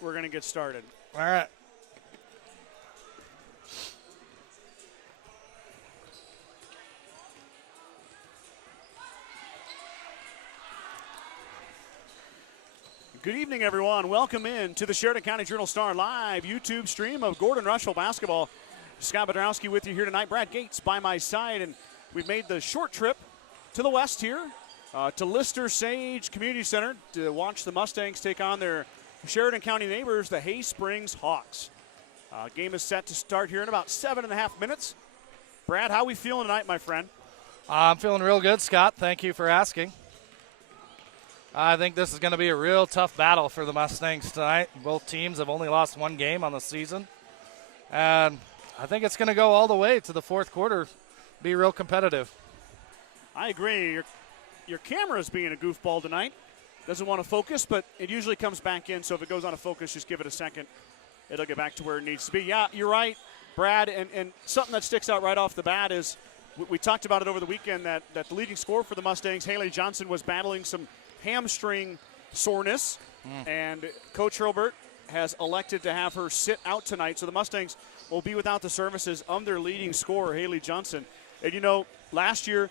we're going to get started. All right. Good evening, everyone. Welcome in to the Sheridan County Journal-Star live YouTube stream of Gordon-Rushville Basketball. Scott Bidroski with you here tonight. Brad Gates by my side, and we've made the short trip to the west here to Lister Sage Community Center to watch the Mustangs take on their Sheridan County neighbors, the Hay Springs Hawks. Game is set to start here in about 7.5 minutes. Brad, how are we feeling tonight, my friend? I'm feeling real good, Scott. Thank you for asking. I think this is going to be a real tough battle for the Mustangs tonight. Both teams have only lost one game on the season. And I think it's going to go all the way to the fourth quarter, be real competitive. I agree. Your camera's being a goofball tonight. Doesn't want to focus, but it usually comes back in, so if it goes on a focus, just give it a second. It'll get back to where it needs to be. Yeah, you're right, Brad, and something that sticks out right off the bat is we talked about it over the weekend that the leading scorer for the Mustangs, Haley Johnson, was battling some hamstring soreness, and Coach Hurlbert has elected to have her sit out tonight, so the Mustangs will be without the services of their leading scorer, Haley Johnson. And you know, last year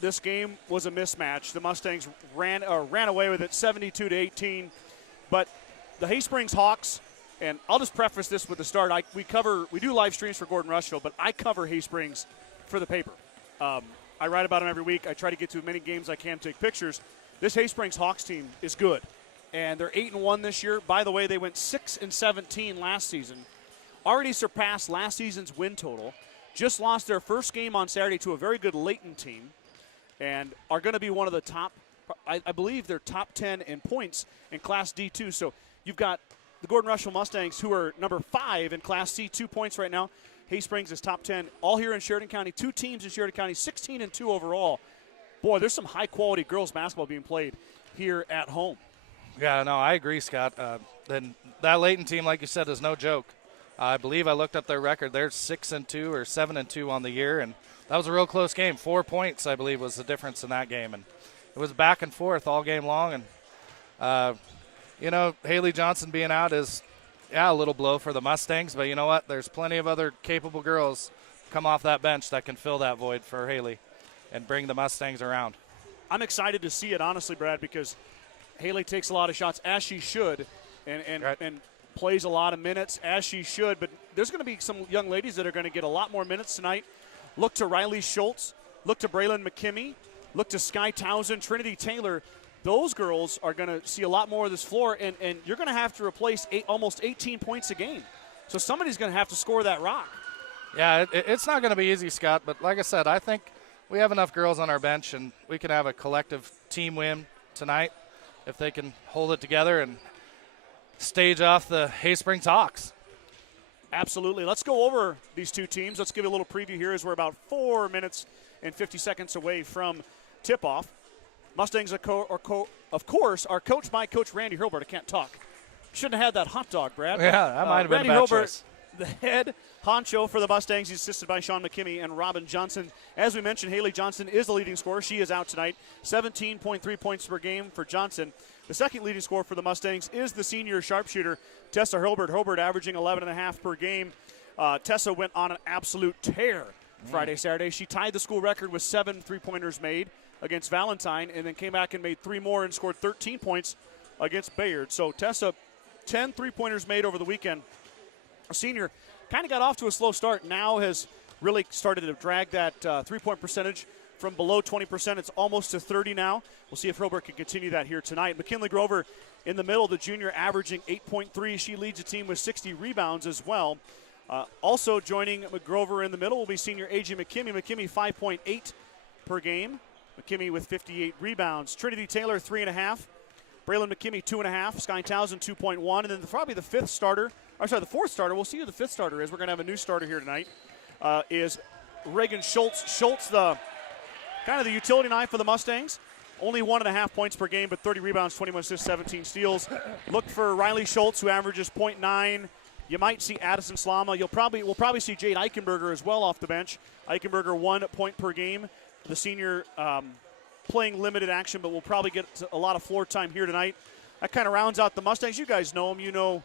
this game was a mismatch. The Mustangs ran away with it 72-18, but the Hay Springs Hawks, and I'll just preface this with the start. We do live streams for Gordon-Rushville, but I cover Hay Springs for the paper. I write about them every week. I try to get to as many games as I can, take pictures. This Hay Springs Hawks team is good, and they're 8-1 this year. By the way, they went 6-17 last season, already surpassed last season's win total. Just lost their first game on Saturday to a very good Layton team, and are going to be one of the top. I believe they're top 10 in points in Class D2. So you've got the Gordon-Rushville Mustangs, who are number 5 in Class C2 points right now. Hay Springs is top 10, all here in Sheridan County. 2 teams in Sheridan County, 16-2 overall. Boy, there's some high-quality girls basketball being played here at home. Yeah, no, I agree, Scott. Then that Layton team, like you said, is no joke. I believe I looked up their record. They're 6-2 or 7-2 on the year, and that was a real close game. 4 points, I believe, was the difference in that game, and it was back and forth all game long. And you know, Haley Johnson being out is, a little blow for the Mustangs, but you know what? There's plenty of other capable girls come off that bench that can fill that void for Haley and bring the Mustangs around. I'm excited to see it, honestly, Brad, because Haley takes a lot of shots, as she should, and plays a lot of minutes, as she should. But there's going to be some young ladies that are going to get a lot more minutes tonight. Look to Riley Schultz. Look to Braylon McKimmey. Look to Sky Townsend, Trinity Taylor. Those girls are going to see a lot more of this floor, and you're going to have to replace almost 18 points a game. So somebody's going to have to score that rock. Yeah, it's not going to be easy, Scott, but like I said, I think we have enough girls on our bench, and we can have a collective team win tonight if they can hold it together and stage off the Hay Springs Hawks. Absolutely. Let's go over these two teams. Let's give you a little preview here as we're about 4 minutes and 50 seconds away from tip-off. Mustangs, of course, are coached by Coach Randy Hurlbert. I can't talk. Shouldn't have had that hot dog, Brad. Yeah, that might have been Randy a bad Hurlbert, choice. the head honcho for the Mustangs. He's assisted by Sean McKimmey and Robin Johnson. As we mentioned, Haley Johnson is the leading scorer. She is out tonight. 17.3 points per game for Johnson. The second leading scorer for the Mustangs is the senior sharpshooter, Tessa Hurlbert. Hurlbert averaging 11.5 per game. Tessa went on an absolute tear Friday, Saturday. She tied the school record with 7 three-pointers made against Valentine, and then came back and made 3 more and scored 13 points against Bayard. So Tessa, 10 three-pointers made over the weekend. A senior kind of got off to a slow start. Now has really started to drag that three-point percentage from below 20%. It's almost to 30 now. We'll see if Hurlbert can continue that here tonight. McKinley Grover in the middle, the junior, averaging 8.3. She leads the team with 60 rebounds as well. Also joining McGrover in the middle will be senior A.J. McKimmey. McKimmey 5.8 per game. McKimmey with 58 rebounds. Trinity Taylor 3.5. Braylon McKimmey 2.5. Sky Townsend 2.1. And then probably the fourth starter. We'll see who the fifth starter is. We're going to have a new starter here tonight. Is Reagan Schultz. Schultz, the kind of the utility knife for the Mustangs. Only 1.5 points per game, but 30 rebounds, 21 assists, 17 steals. Look for Riley Schultz, who averages 0.9. You might see Addison Slama. We'll probably see Jade Eichenberger as well off the bench. Eichenberger 1 point per game. The senior playing limited action, but we'll probably get a lot of floor time here tonight. That kind of rounds out the Mustangs. You guys know them. You know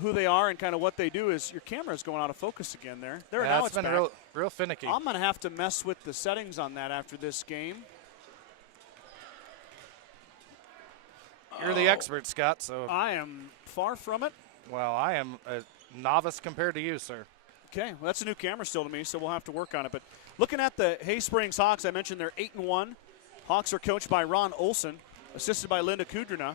who they are and kind of what they do is your camera's going out of focus again there. There, yeah, now it's it's been back. real finicky. I'm going to have to mess with the settings on that after this game. You're the expert, Scott, so. I am far from it. Well, I am a novice compared to you, sir. Okay, well, that's a new camera still to me, so we'll have to work on it. But looking at the Hay Springs Hawks, I mentioned they're 8-1. Hawks are coached by Ron Olson, assisted by Linda Kudrina.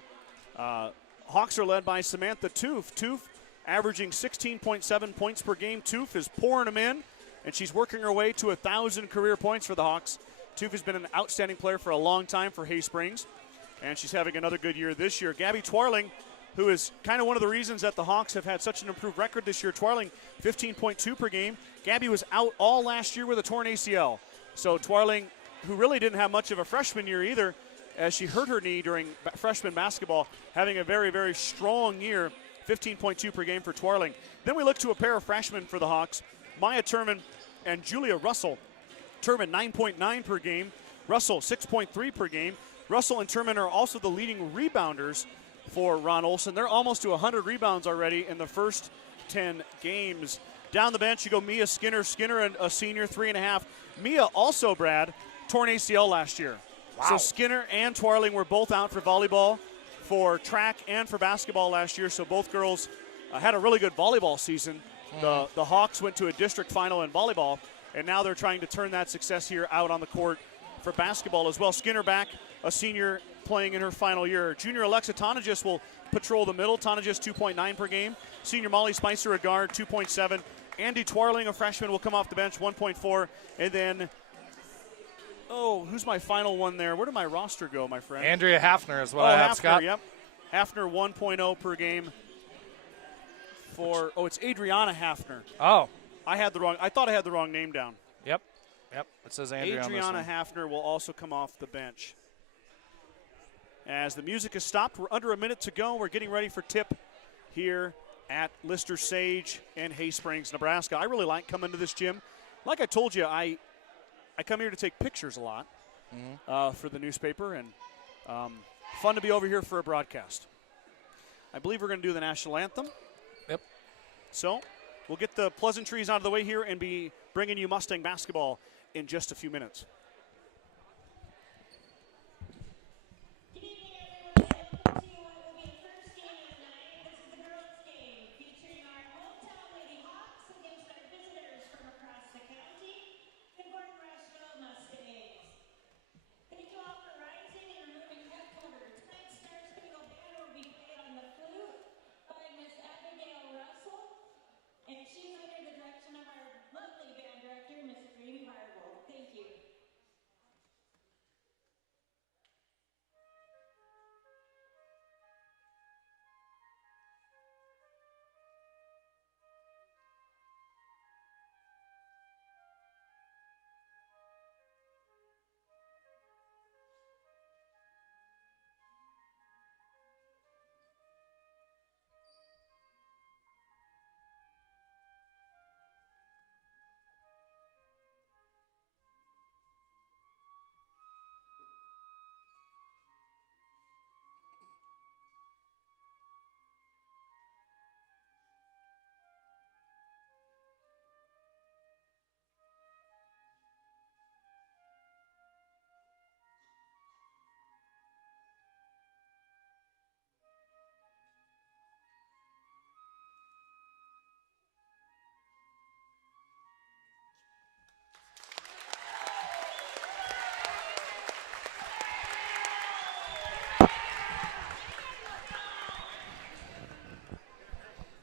Hawks are led by Samantha Toof. Toof averaging 16.7 points per game. Toof is pouring them in, and she's working her way to 1,000 career points for the Hawks. Toof has been an outstanding player for a long time for Hay Springs, and she's having another good year this year. Gabby Twarling, who is kind of one of the reasons that the Hawks have had such an improved record this year. Twarling, 15.2 per game. Gabby was out all last year with a torn ACL. So Twarling, who really didn't have much of a freshman year either, as she hurt her knee during freshman basketball, having a very, very strong year, 15.2 per game for Twarling. Then we look to a pair of freshmen for the Hawks, Maya Turman and Julia Russell. Turman, 9.9 per game. Russell, 6.3 per game. Russell and Turman are also the leading rebounders for Ron Olson. They're almost to 100 rebounds already in the first 10 games. Down the bench, you go Mia Skinner. Skinner, a senior, 3.5. Mia also, Brad, torn ACL last year. Wow. So Skinner and Twarling were both out for volleyball, for track, and for basketball last year. So both girls had a really good volleyball season. The Hawks went to a district final in volleyball, and now they're trying to turn that success here out on the court for basketball as well. Skinner back, a senior, playing in her final year. Junior Alexa Tonagis will patrol the middle. Tonagis, 2.9 per game. Senior Molly Spicer, a guard, 2.7. Andy Twarling, a freshman, will come off the bench, 1.4. And then, who's my final one there? Where did my roster go, my friend? Andrea Hafner as well. Hafner, Scott. Yep. Hafner, 1.0 per game. It's Adriana Hafner. Oh. I thought I had the wrong name down. Yep. It says Andrea on this Adriana one. Hafner will also come off the bench. As the music has stopped, we're under a minute to go. We're getting ready for tip here at Lister Sage in Hay Springs, Nebraska. I really like coming to this gym. Like I told you, I come here to take pictures a lot for the newspaper, and fun to be over here for a broadcast. I believe we're going to do the national anthem. Yep. So we'll get the pleasantries out of the way here and be bringing you Mustang basketball in just a few minutes.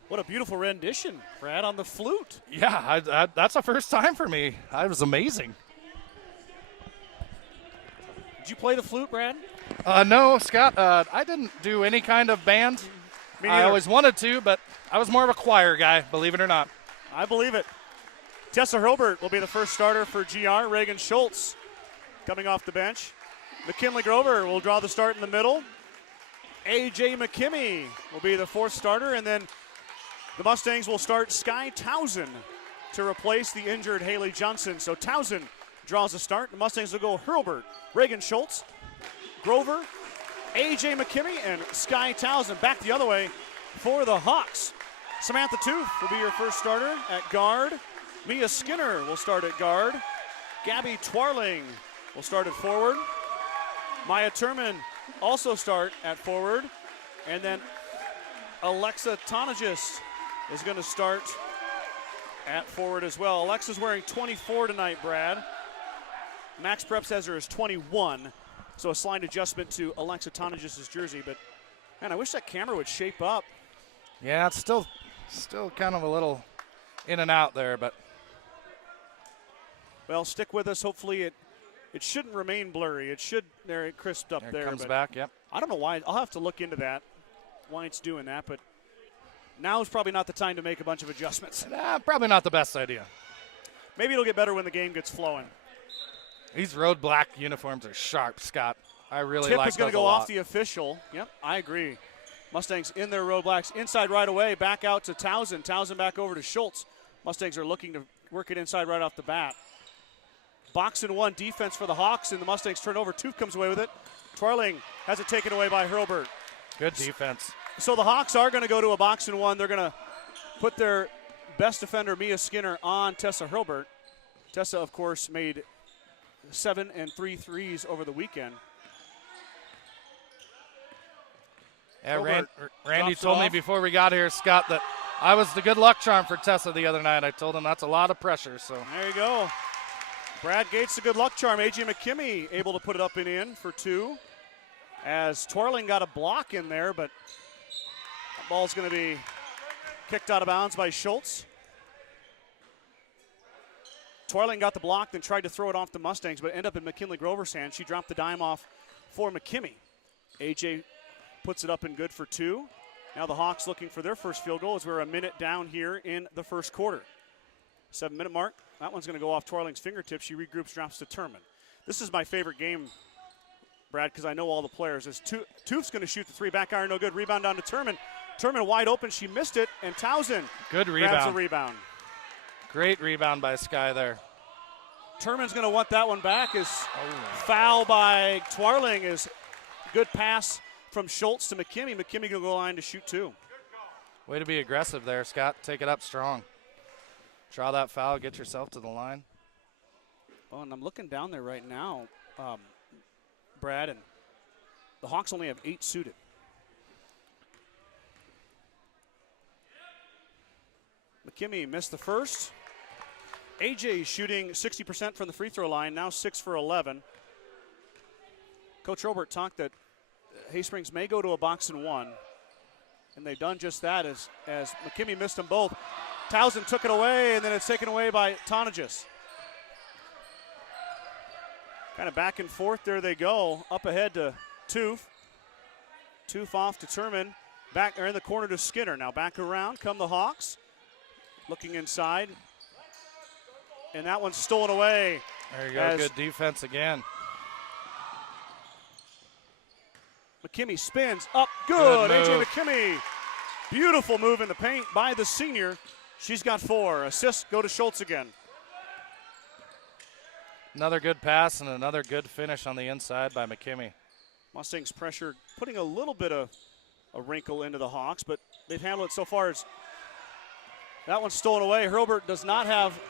What a beautiful rendition, Brad, on the flute. Yeah, that's the first time for me. That was amazing. Did you play the flute, Brad? No, Scott, I didn't do any kind of band. I always wanted to, but I was more of a choir guy, believe it or not. I believe it. Tessa Hurlbert will be the first starter for GR. Reagan Schultz coming off the bench. McKinley Grover will draw the start in the middle. A.J. McKimmey will be the fourth starter, and then the Mustangs will start Sky Towson to replace the injured Haley Johnson. So Towson draws the start. The Mustangs will go Hurlbert, Reagan Schultz, Grover, A.J. McKimmey, and Sky Towson. Back the other way, For the Hawks, Samantha Tooth will be your first starter at guard. Mia Skinner will start at guard. Gabby Twarling will start at forward. Maya Turman also start at forward. And then Alexa Tonagis is going to start at forward as well. Alexa's wearing 24 tonight, Brad. Max Preps has her as 21. So a slight adjustment to Alexa Tonagis' jersey. But, man, I wish that camera would shape up. Yeah, it's still kind of a little in and out there, but. Well, stick with us. Hopefully it shouldn't remain blurry. It crisped up there. It comes back, yep. I don't know why. I'll have to look into that, why it's doing that. But now is probably not the time to make a bunch of adjustments. Probably not the best idea. Maybe it'll get better when the game gets flowing. These road black uniforms are sharp, Scott. I really Tip like is going those to go a lot. off the official. Yep, I agree. Mustangs in their road blacks. Inside right away, back out to Townsend. Townsend back over to Schultz. Mustangs are looking to work it inside right off the bat. Box and one defense for the Hawks, and the Mustangs turn over. Tooth comes away with it. Twarling has it taken away by Hurlbert. Good defense. So the Hawks are going to go to a box and one. They're going to put their best defender, Mia Skinner, on Tessa Hurlbert. Tessa, of course, made 7 and 3 threes over the weekend. Yeah, Randy told me before we got here, Scott, that I was the good luck charm for Tessa the other night. I told him that's a lot of pressure. So there you go. Brad Gates, the good luck charm. A.J. McKimmey able to put it up and in for 2. As Twarling got a block in there, but that ball's going to be kicked out of bounds by Schultz. Twarling got the block, then tried to throw it off the Mustangs, but ended up in McKinley Grover's hand. She dropped the dime off for McKimmey. A.J. puts it up and good for 2. Now the Hawks looking for their first field goal as we're a minute down here in the first quarter. 7-minute mark. That one's going to go off Twarling's fingertips. She regroups, drops to Turman. This is my favorite game, Brad, because I know all the players. As Tooth's going to shoot the 3, back iron, no good. Rebound down to Turman. Turman wide open. She missed it, and Townsend good rebound. grabs a rebound. Great rebound by Sky there. Turman's going to want that one back. Foul by Twarling is good pass from Schultz to McKimmey. McKimmey going to go line to shoot 2. Way to be aggressive there, Scott. Take it up strong. Draw that foul, get yourself to the line. Well, and I'm looking down there right now, Brad, and the Hawks only have 8 suited. McKimmey missed the first. AJ shooting 60% from the free throw line, now 6 for 11. Coach Robert talked that Haysprings may go to a box and one, and they've done just that as McKimmey missed them both. Townsend took it away, and then it's taken away by Tonagis. Kind of back and forth, there they go. Up ahead to Tooth. Tooth off to Turman. Back in the corner to Skinner. Now back around come the Hawks. Looking inside. And that one's stolen away. There you go, good defense again. McKimmey spins up, good. AJ move. McKimmey. Beautiful move in the paint by the senior. She's got 4. Assists go to Schultz again. Another good pass and another good finish on the inside by McKimmey. Mustangs pressure putting a little bit of a wrinkle into the Hawks, but they've handled it so far. As that one's stolen away. Hurlbert does not have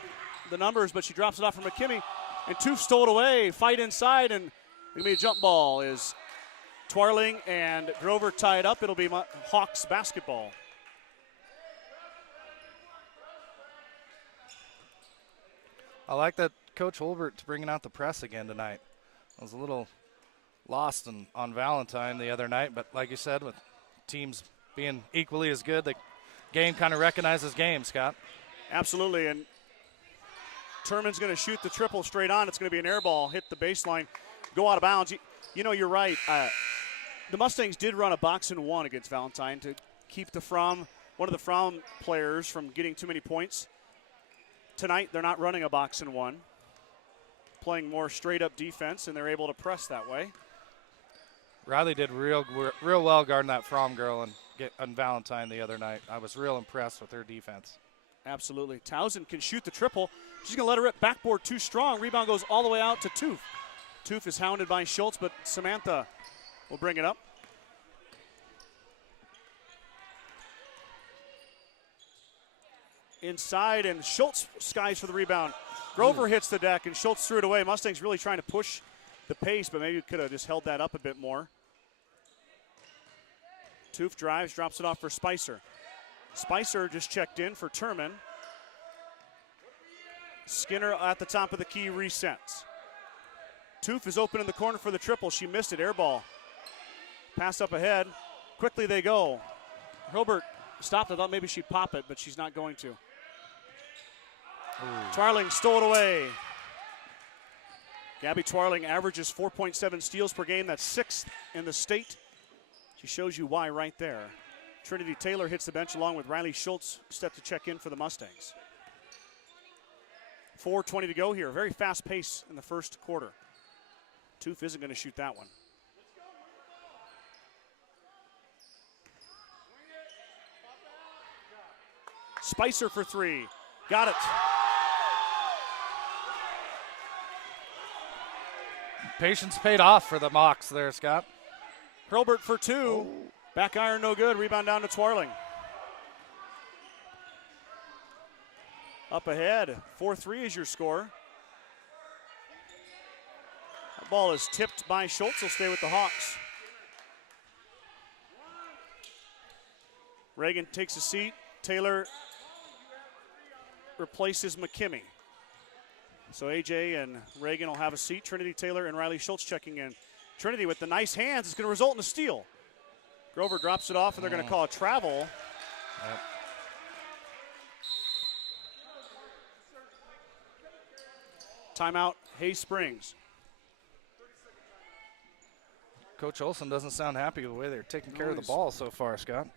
the numbers, but she drops it off from McKimmey. And Tooth stole it away. Fight inside, and it'll be a jump ball. Is Twarling and Grover tied up. It'll be Hawks basketball. I like that Coach Holbert's bringing out the press again tonight. I was a little lost on Valentine the other night, but like you said, with teams being equally as good, the game kind of recognizes game, Scott. Absolutely, and Turman's going to shoot the triple straight on. It's going to be an air ball, hit the baseline, go out of bounds. You know, you're right. The Mustangs did run a box and one against Valentine to keep one of the Fromm players from getting too many points. Tonight, they're not running a box and one, playing more straight-up defense, and they're able to press that way. Riley did real well guarding that Fromm girl on Valentine the other night. I was real impressed with her defense. Absolutely. Townsend can shoot the triple. She's going to let her rip. Backboard too strong. Rebound goes all the way out to Tooth. Tooth is hounded by Schultz, but Samantha will bring it up. inside, and Schultz skies for the rebound. Grover hits the deck, and Schultz threw it away. Mustangs really trying to push the pace, but maybe could have just held that up a bit more. Toof drives, drops it off for Spicer. Spicer just checked in for Turman. Skinner at the top of the key resets. Toof is open in the corner for the triple. She missed it, air ball. Pass up ahead. Quickly they go. Hilbert stopped. I thought maybe she'd pop it, but she's not going to. Twarling stole it away. Gabby Twarling averages 4.7 steals per game. That's 6th in the state. She shows you why right there. Trinity Taylor hits the bench along with Riley Schultz. Step to check in for the Mustangs. 4:20 to go here. Very fast pace in the first quarter. Toof isn't going to shoot that one. Spicer for three. Got it. Patience paid off for the Mocs there, Scott. Hurlbert for two. Back iron no good. Rebound down to Twarling. Up ahead. 4-3 is your score. That ball is tipped by Schultz. Will stay with the Hawks. Reagan takes a seat. Taylor replaces McKimmie. So AJ and Reagan will have a seat. Trinity Taylor and Riley Schultz checking in. Trinity with the nice hands is going to result in a steal. Grover drops it off, and they're going to call a travel. Yep. Timeout, Hay Springs. Coach Olson doesn't sound happy with the way they're taking care of the ball so far, Scott.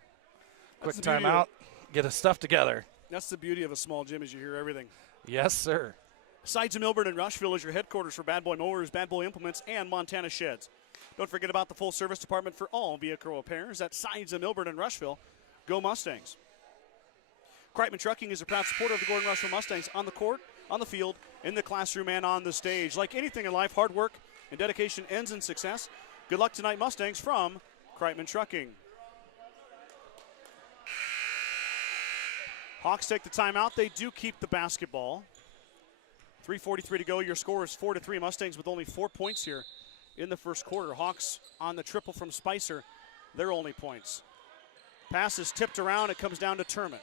Quick the beauty timeout, get his stuff together. That's the beauty of a small gym, is you hear everything. Yes, sir. Sides of Milburn and Rushville is your headquarters for Bad Boy Mowers, Bad Boy Implements, and Montana Sheds. Don't forget about the full service department for all vehicle repairs at Sides of Milburn and Rushville. Go Mustangs. Kreitman Trucking is a proud supporter of the Gordon-Rushville Mustangs on the court, on the field, in the classroom, and on the stage. Like anything in life, hard work and dedication ends in success. Good luck tonight, Mustangs, from Kreitman Trucking. Hawks take the timeout. They do keep the basketball. 3:43 to go. Your score is 4-3. Mustangs with only 4 points here in the first quarter. Hawks on the triple from Spicer. Their only points. Pass is tipped around. It comes down to Turman.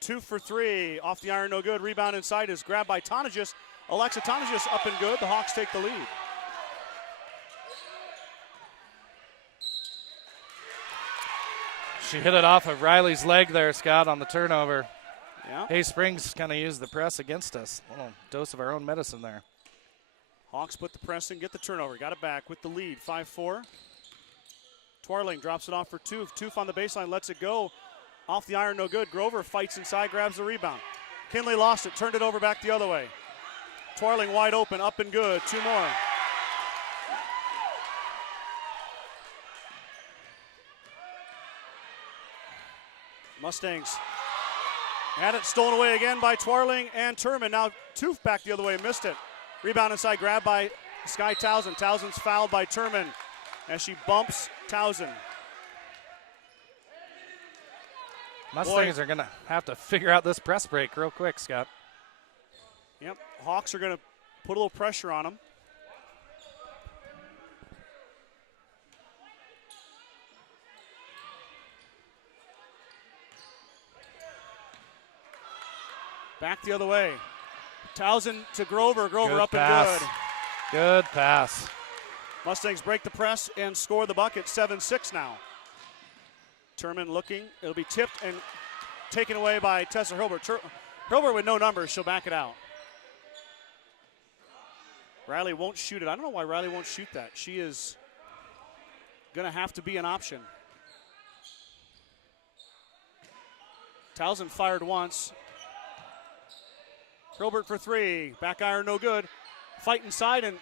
2 for 3. Off the iron, no good. Rebound inside is grabbed by Tonagis. Alexa Tonagis up and good. The Hawks take the lead. She hit it off of Riley's leg there, Scott, on the turnover. Yeah. Hay Springs kind of used the press against us. A little dose of our own medicine there. Hawks put the press in, get the turnover. Got it back with the lead, 5-4. Twarling drops it off for Toof. Toof on the baseline, lets it go. Off the iron, no good. Grover fights inside, grabs the rebound. Kinley lost it, turned it over back the other way. Twarling wide open, up and good. 2 more. Mustangs had it stolen away again by Twarling and Turman. Now Toof back the other way, missed it. Rebound inside, grab by Sky Towson. Towson's fouled by Turman as she bumps Towson. Mustangs are going to have to figure out this press break real quick, Scott. Yep, Hawks are going to put a little pressure on them. Back the other way. Towson to Grover. Grover up and good. Good pass. Mustangs break the press and score the bucket. 7-6 now. Turman looking. It'll be tipped and taken away by Tessa Hurlbert. Hurlbert with no numbers. She'll back it out. Riley won't shoot it. I don't know why Riley won't shoot that. She is going to have to be an option. Towson fired once. Hurlbert for 3. Back iron, no good. Fight inside, and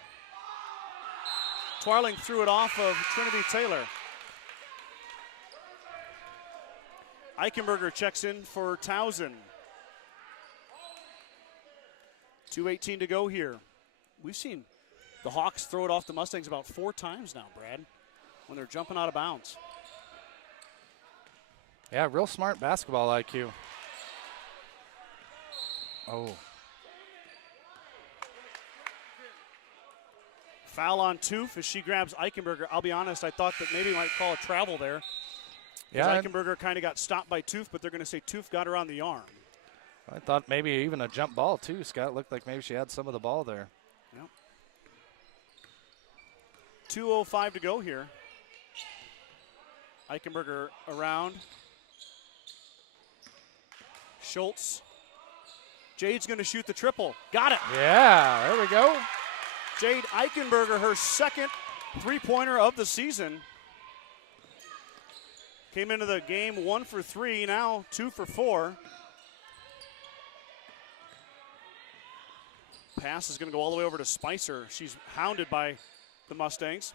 Twarling threw it off of Trinity Taylor. Eichenberger checks in for Towson. 2:18 to go here. We've seen the Hawks throw it off the Mustangs about 4 times now, Brad, when they're jumping out of bounds. Yeah, real smart basketball IQ. Oh. Foul on Toof as she grabs Eichenberger. I'll be honest, I thought that maybe might call a travel there. Yeah. Eichenberger kind of got stopped by Toof, but they're going to say Toof got her on the arm. I thought maybe even a jump ball, too, Scott. Looked like maybe she had some of the ball there. Yep. 2:05 to go here. Eichenberger around. Schultz. Jade's going to shoot the triple. Got it. Yeah, there we go. Jade Eichenberger, her second three-pointer of the season. Came into the game 1 for 3, now 2 for 4. Pass is going to go all the way over to Spicer. She's hounded by the Mustangs.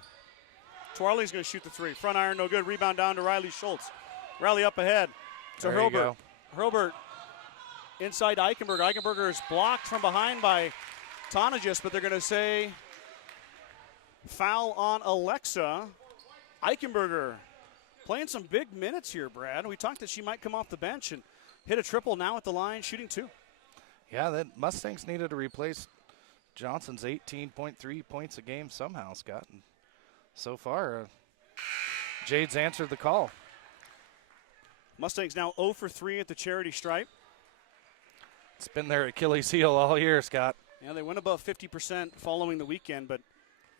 Twarley's going to shoot the three. Front iron, no good. Rebound down to Riley Schultz. Riley up ahead to There you Hurlbert. go. Hurlbert inside to Eichenberger. Eichenberger is blocked from behind by Tonagis, but they're going to say foul on Alexa. Eichenberger playing some big minutes here, Brad. We talked that she might come off the bench and hit a triple now at the line, shooting 2. Yeah, the Mustangs needed to replace Johnson's 18.3 points a game somehow, Scott. And so far, Jade's answered the call. Mustangs now 0 for 3 at the charity stripe. It's been their Achilles heel all year, Scott. Yeah, they went above 50% following the weekend, but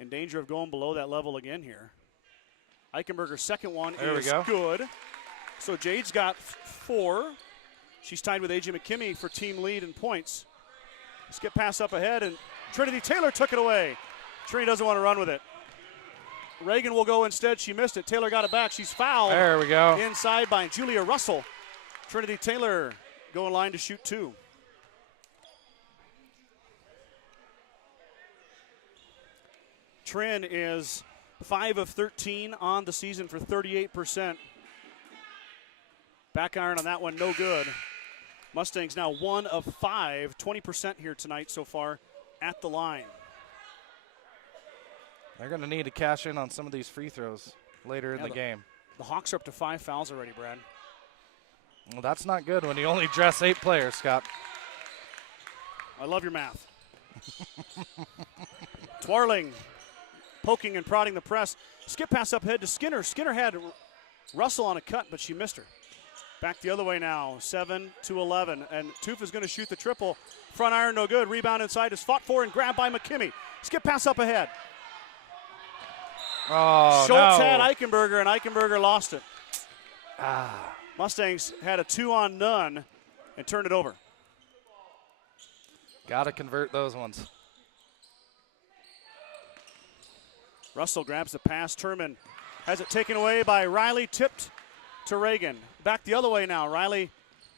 in danger of going below that level again here. Eichenberger's second one is good. So Jade's got 4. She's tied with A.J. McKimmey for team lead in points. Skip pass up ahead, and Trinity Taylor took it away. Trinity doesn't want to run with it. Reagan will go instead. She missed it. Taylor got it back. She's fouled. There we go. Inside by Julia Russell. Trinity Taylor going line to shoot 2. Trin is 5 of 13 on the season for 38%. Back iron on that one, no good. Mustangs now 1 of 5, 20% here tonight so far at the line. They're going to need to cash in on some of these free throws later in the game. The Hawks are up to 5 fouls already, Brad. Well, that's not good when you only dress 8 players, Scott. I love your math. Twarling poking and prodding the press. Skip pass up ahead to Skinner. Skinner had Russell on a cut, but she missed her. Back the other way now, 7-11. And Toof is going to shoot the triple. Front iron, no good. Rebound inside is fought for and grabbed by McKimmey. Skip pass up ahead. Oh, Schultz no. had Eichenberger, and Eichenberger lost it. Mustangs had a 2-on-none and turned it over. Got to convert those ones. Russell grabs the pass. Turman has it taken away by Riley, tipped to Reagan. Back the other way now. Riley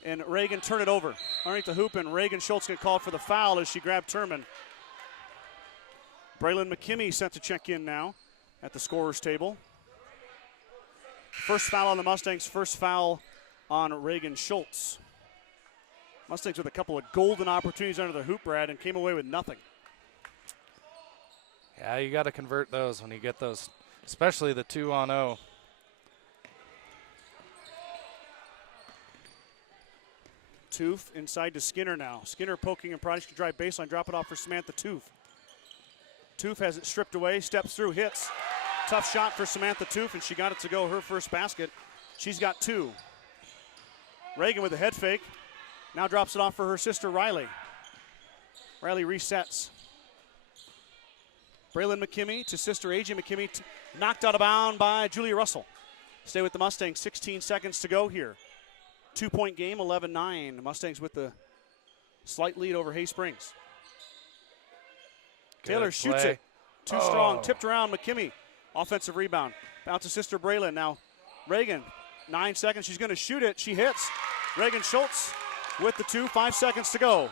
and Reagan turn it over. Underneath the hoop, and Reagan Schultz get called for the foul as she grabbed Turman. Braylon McKimmey sent to check in now at the scorer's table. First foul on the Mustangs, first foul on Reagan Schultz. Mustangs with a couple of golden opportunities under the hoop, Brad, and came away with nothing. Yeah, you got to convert those when you get those, especially the 2-on-0. Toof inside to Skinner now. Skinner poking and prodding. She can drive baseline, drop it off for Samantha Toof. Toof has it stripped away, steps through, hits. Tough shot for Samantha Toof, and she got it to go, her first basket. She's got 2. Reagan with a head fake. Now drops it off for her sister Riley. Riley resets. Braylon McKimmey to sister A.J. McKimmey, knocked out of bounds by Julia Russell. Stay with the Mustangs, 16 seconds to go here. 2-point game, 11-9. Mustangs with the slight lead over Hay Springs. Taylor shoots it. Too strong. Tipped around McKimmey. Offensive rebound. Bounce to sister Braylon. Now Reagan, 9 seconds. She's going to shoot it. She hits. Reagan Schultz with the 2. 5 seconds to go.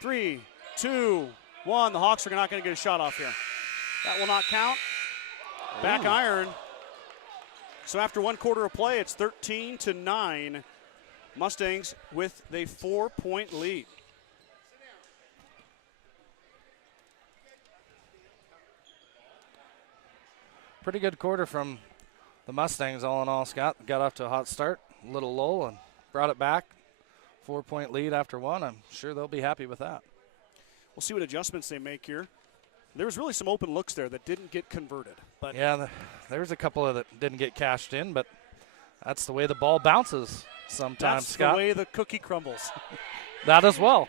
3, 2, 1. The Hawks are not going to get a shot off here. That will not count. Back iron. So after 1 quarter of play, it's 13-9. Mustangs with a 4-point lead. Pretty good quarter from the Mustangs all in all, Scott. Got off to a hot start. little lull and brought it back. 4-point lead after one. I'm sure they'll be happy with that. We'll see what adjustments they make here. There was really some open looks there that didn't get converted. But yeah, there was a couple of that didn't get cashed in, but that's the way the ball bounces sometimes, Scott. That's the way the cookie crumbles. That as well.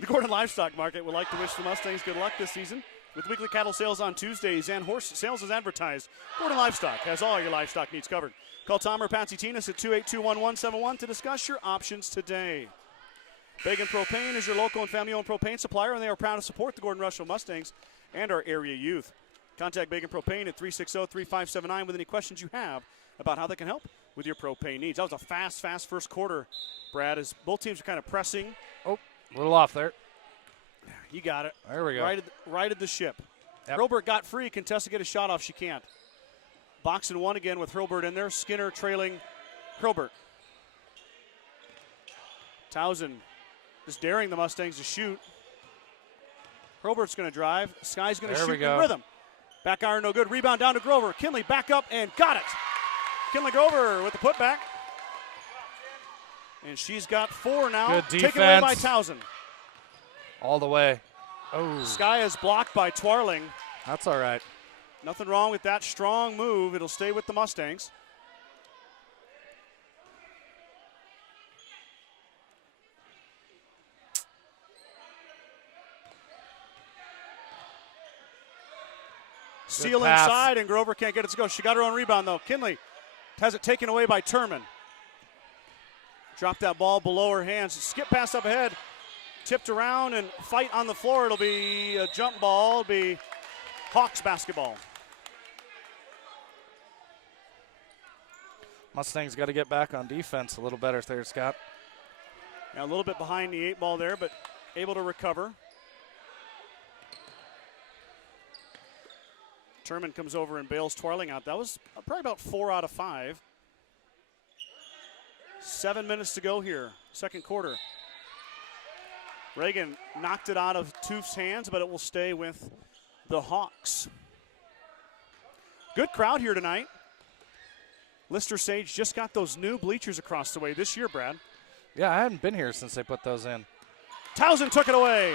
The Gordon Livestock Market would like to wish the Mustangs good luck this season. With weekly cattle sales on Tuesdays and horse sales as advertised, Gordon Livestock has all your livestock needs covered. Call Tom or Patsy Tinas at 282-1171 to discuss your options today. Bagan Propane is your local and family-owned propane supplier, and they are proud to support the Gordon-Rushville Mustangs and our area youth. Contact Bagan Propane at 360-3579 with any questions you have about how they can help with your propane needs. That was a fast first quarter, Brad, as both teams are kind of pressing. Oh, a little off there. You got it. There we go. Righted the ship. Yep. Hurlburt got free. Contest to get a shot off. She can't. Box and one again with Hurlburt in there. Skinner trailing Hurlburt. Towson just daring the Mustangs to shoot. Hurlburt's going to drive. Sky's going to shoot in rhythm. Back iron no good. Rebound down to Grover. Kinley back up and got it. Kinley Grover with the putback. And she's got 4 now. Good defense. Taken away by Towson. All the way. Oh. Sky is blocked by Twarling. That's all right. Nothing wrong with that strong move. It'll stay with the Mustangs. Steal inside, and Grover can't get it to go. She got her own rebound, though. Kinley has it taken away by Turman. Dropped that ball below her hands. Skip pass up ahead. Tipped around and fight on the floor. It'll be a jump ball. It'll be Hawks basketball. Mustangs got to get back on defense a little better there, Scott. Yeah, a little bit behind the 8 ball there, but able to recover. Turman comes over and bails Twarling out. That was probably about 4 out of 5. 7 minutes to go here, second quarter. Reagan knocked it out of Tooth's hands, but it will stay with the Hawks. Good crowd here tonight. Lister Sage just got those new bleachers across the way this year, Brad. Yeah, I hadn't been here since they put those in. Towson took it away.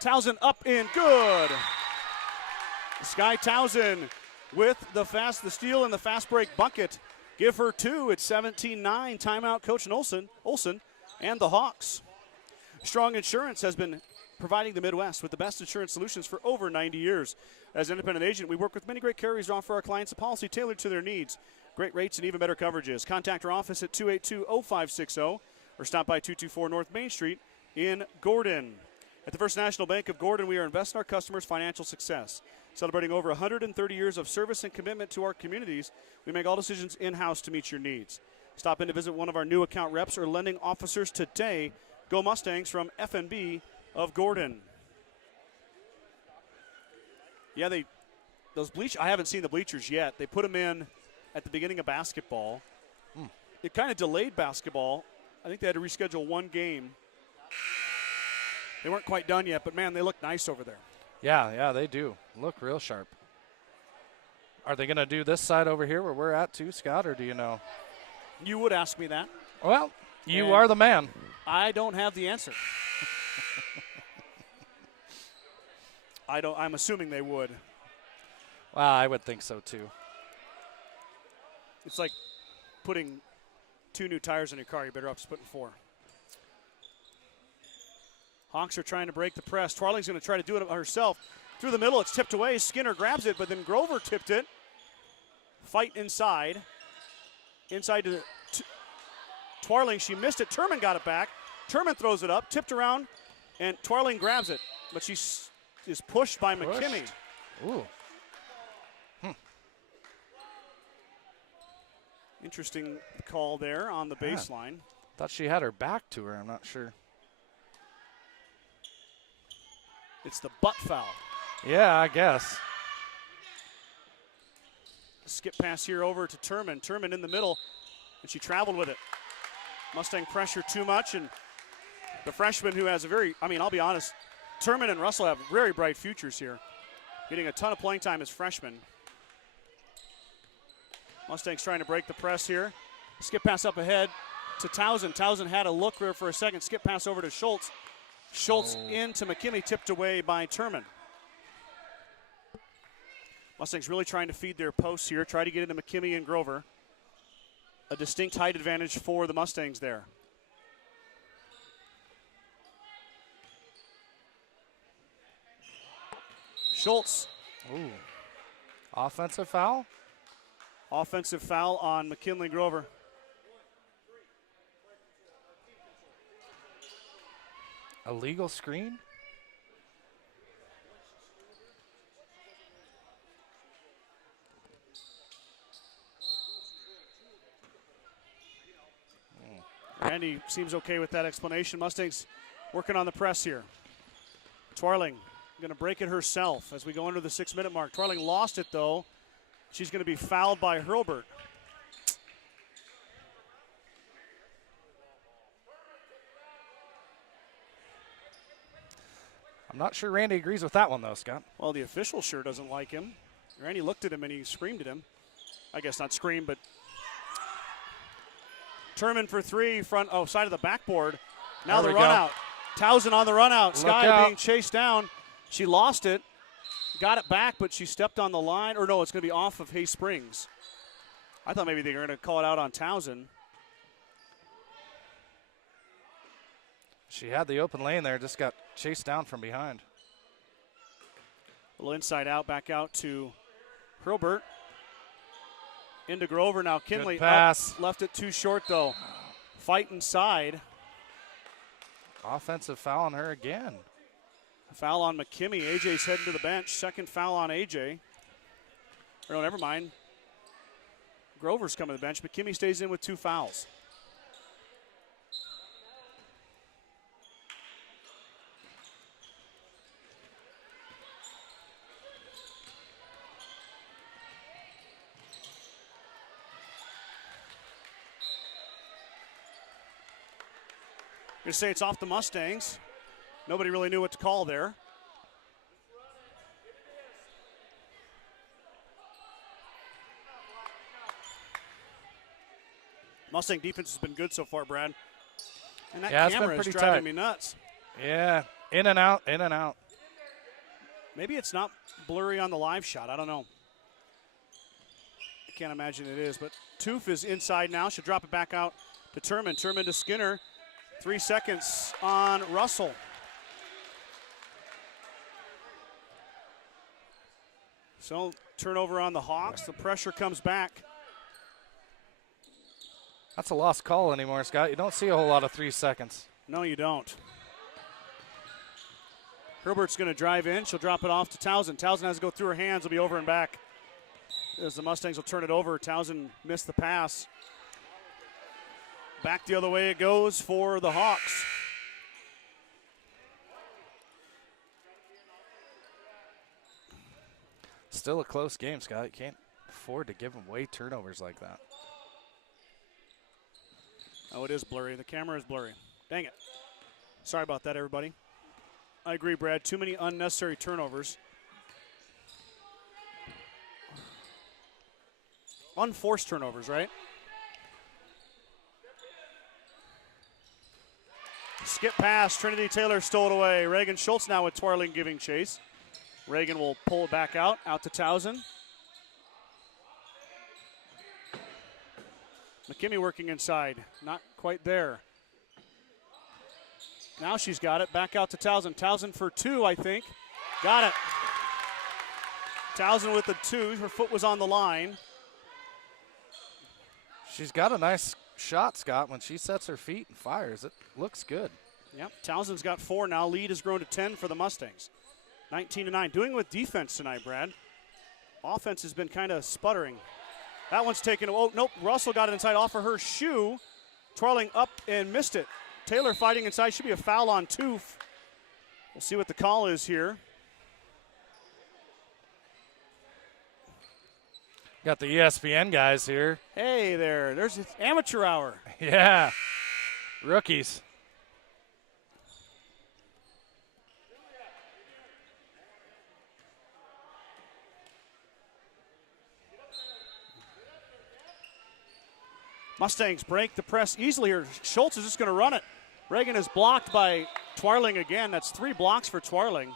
Towson up and good. Sky Towson with the steal and the fast break bucket. Give her 2. It's 17-9. Timeout, Coach Olson and the Hawks. Strong Insurance has been providing the Midwest with the best insurance solutions for over 90 years. As an independent agent, we work with many great carriers to offer our clients a policy tailored to their needs. Great rates and even better coverages. Contact our office at 282-0560 or stop by 224 North Main Street in Gordon. At the First National Bank of Gordon, we are investing in our customers' financial success. Celebrating over 130 years of service and commitment to our communities, we make all decisions in-house to meet your needs. Stop in to visit one of our new account reps or lending officers today. Go Mustangs from FNB of Gordon. Yeah, I haven't seen the bleachers yet. They put them in at the beginning of basketball. It kind of delayed basketball. I think they had to reschedule one game. They weren't quite done yet, but man, they look nice over there. Yeah, they do. Look real sharp. Are they going to do this side over here where we're at too, Scott, or do you know? You would ask me that. Well, you are the man. I don't have the answer. I'm assuming they would. Well, I would think so too. It's like putting 2 new tires in your car. You're better off just putting 4. Hawks are trying to break the press. Twarling's going to try to do it herself. Through the middle, it's tipped away. Skinner grabs it, but then Grover tipped it. Fight inside. Inside to Twarling. She missed it. Turman got it back. Turman throws it up, tipped around, and Twarling grabs it. But she is pushed by McKimmie. Ooh. Interesting call there on the baseline. Thought she had her back to her. I'm not sure. It's the butt foul. Yeah, I guess. Skip pass here over to Turman. Turman in the middle, and she traveled with it. Mustang pressure too much, and the freshman who has I'll be honest, Turman and Russell have very bright futures here. Getting a ton of playing time as freshmen. Mustangs trying to break the press here. Skip pass up ahead to Towson. Towson had a look there for a second. Skip pass over to Schultz. Schultz into McKimmey, tipped away by Turman. Mustangs really trying to feed their posts here. Try to get into McKimmey and Grover. A distinct height advantage for the Mustangs there. Schultz. Ooh. Offensive foul? Offensive foul on McKinley Grover. A legal screen? Randy seems okay with that explanation. Mustangs working on the press here. Twarling going to break it herself as we go under the 6-minute mark. Twarling lost it, though. She's going to be fouled by Hurlbert. I'm not sure Randy agrees with that one, though, Scott. Well, the official sure doesn't like him. Randy looked at him and he screamed at him. I guess not screamed, but Turman for three, side of the backboard. Now the run out. Towson on the run out. Sky being chased down. She lost it, got it back, but she stepped on the line. Or no, it's going to be off of Hay Springs. I thought maybe they were going to call it out on Towson. She had the open lane there, just got chased down from behind. A little inside out, back out to Hurlbert. Into Grover now. Kinley good pass. Left it too short, though. Fight inside. Offensive foul on her again. Foul on McKimmey. AJ's heading to the bench. Second foul on AJ. Or no, never mind. Grover's coming to the bench. McKimmey stays in with 2 fouls. Going to say it's off the Mustangs. Nobody really knew what to call there. Mustang defense has been good so far, Brad. And that camera is driving me nuts. Yeah, in and out, in and out. Maybe it's not blurry on the live shot. I don't know. I can't imagine it is. But Toof is inside now. She'll drop it back out to Turman. Turman to Skinner. 3 seconds on Russell. So turnover on the Hawks. The pressure comes back. That's a lost call anymore, Scott. You don't see a whole lot of 3 seconds. No, you don't. Herbert's going to drive in. She'll drop it off to Towson. Towson has to go through her hands. Will be over and back as the Mustangs will turn it over. Towson missed the pass. Back the other way it goes for the Hawks. Still a close game, Scott. You can't afford to give them away turnovers like that. Oh, it is blurry. The camera is blurry. Dang it. Sorry about that, everybody. I agree, Brad. Too many unnecessary turnovers. Unforced turnovers, right? Skip pass. Trinity Taylor stole it away. Reagan Schultz now with Twarling giving chase. Reagan will pull it back out to Towson. McKimmey working inside. Not quite there. Now she's got it. Back out to Towson. Towson for 2, I think. Got it. Towson with the 2. Her foot was on the line. She's got a nice shot, Scott. When she sets her feet and fires, it looks good. Yep. Towson's got 4 now. Lead has grown to 10 for the Mustangs. 19-9. Doing with defense tonight, Brad. Offense has been kind of sputtering. That one's taken. Oh, nope. Russell got it inside off of her shoe. Twirling up and missed it. Taylor fighting inside. Should be a foul on Toof. We'll see what the call is here. Got the ESPN guys here. Hey there. There's amateur hour. Yeah. Rookies. Mustangs break the press easily here. Schultz is just going to run it. Reagan is blocked by Twarling again. That's 3 blocks for Twarling.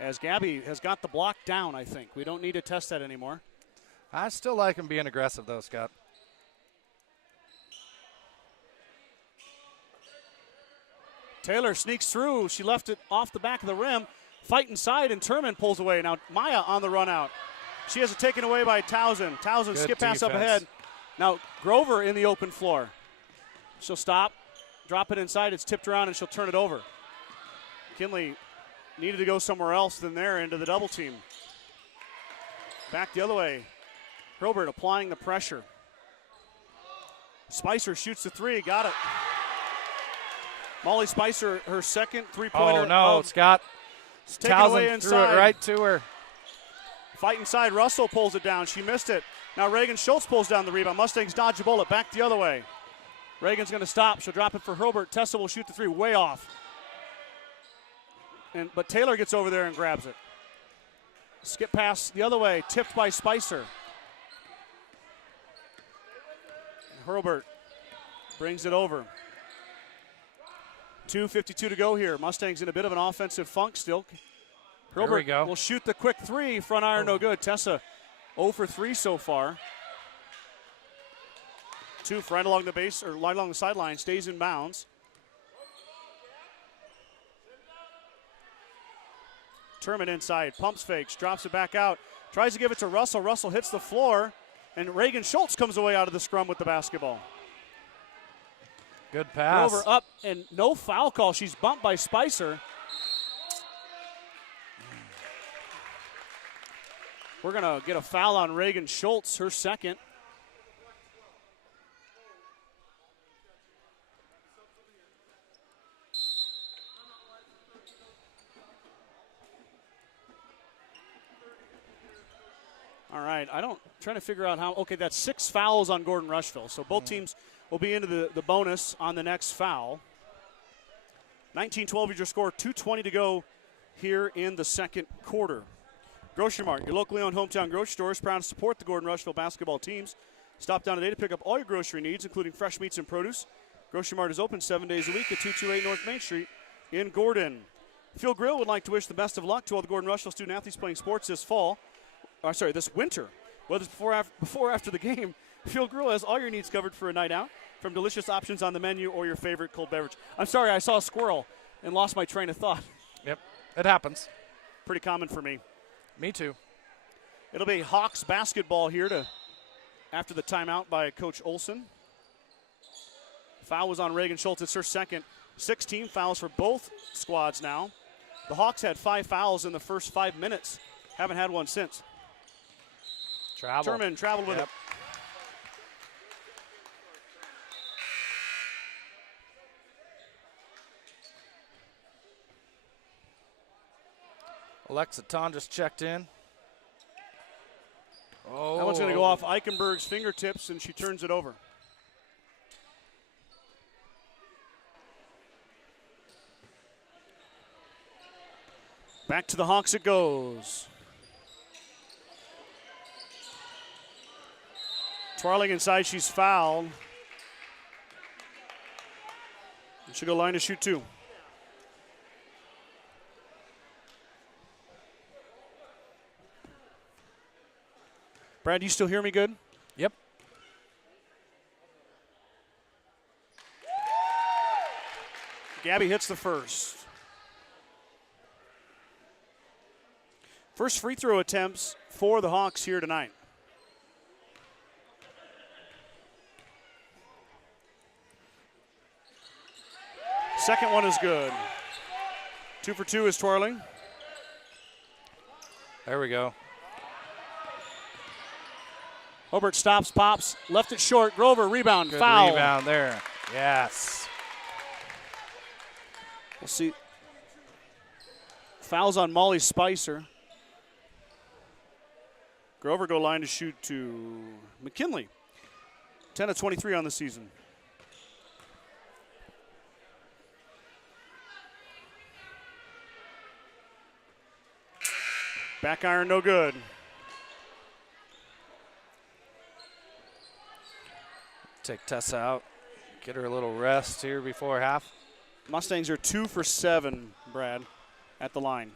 As Gabby has got the block down, I think. We don't need to test that anymore. I still like him being aggressive, though, Scott. Taylor sneaks through. She left it off the back of the rim. Fight inside, and Turman pulls away. Now Maya on the run out. She has it taken away by Towson. Towson skip pass up ahead. Now Grover in the open floor. She'll stop, drop it inside. It's tipped around, and she'll turn it over. McKinley needed to go somewhere else than there into the double team. Back the other way. Hilbert applying the pressure. Spicer shoots the 3, got it. Molly Spicer, her second three-pointer. Oh, no, Scott. Towson threw it right to her. Fight inside. Russell pulls it down. She missed it. Now Reagan Schultz pulls down the rebound. Mustangs dodge a bullet. Back the other way. Reagan's going to stop. She'll drop it for Hilbert. Tessa will shoot the 3 way off. But Taylor gets over there and grabs it. Skip pass the other way. Tipped by Spicer. Hilbert brings it over. 2:52 to go here. Mustangs in a bit of an offensive funk still. Hilbert will shoot the quick 3. Front iron, no good. Tessa 0 for 3 so far. 2 right along the base, or right along the sideline, stays in bounds. Turman inside, pumps fakes, drops it back out. Tries to give it to Russell. Russell hits the floor, and Reagan Schultz comes away out of the scrum with the basketball. Good pass. Over up, and no foul call. She's bumped by Spicer. We're going to get a foul on Reagan Schultz, her second. All right, trying to figure out how. Okay, that's 6 fouls on Gordon-Rushville. So both teams will be into the bonus on the next foul. 19-12 is your score, 2:20 to go here in the second quarter. Grocery Mart, your locally owned hometown grocery store, is proud to support the Gordon-Rushville basketball teams. Stop down today to pick up all your grocery needs, including fresh meats and produce. Grocery Mart is open 7 days a week at 228 North Main Street in Gordon. Field Grill would like to wish the best of luck to all the Gordon-Rushville student athletes playing sports this winter. Whether it's before or after the game, Field Grill has all your needs covered for a night out, from delicious options on the menu or your favorite cold beverage. I'm sorry, I saw a squirrel and lost my train of thought. Yep, it happens. Pretty common for me. Me too. It'll be Hawks basketball here after the timeout by Coach Olson. Foul was on Reagan Schultz. It's her second. 16 fouls for both squads now. The Hawks had 5 fouls in the first 5 minutes. Haven't had one since. Turman traveled with it. Alexa Ton just checked in. That one's going to go off Eichenberg's fingertips, and she turns it over. Back to the Hawks it goes. Twarling inside, she's fouled. She'll go line to shoot 2. Brad, you still hear me good? Yep. Gabby hits the first. First free throw attempts for the Hawks here tonight. Second one is good. 2 for 2 is twirling. There we go. Hobart stops, pops, left it short. Grover, rebound, Good foul. Rebound there. Yes. We'll see. Fouls on Molly Spicer. Grover go line to shoot to McKinley. 10 of 23 on the season. Back iron, no good. Take Tessa out. Get her a little rest here before half. Mustangs are 2 for 7, Brad, at the line.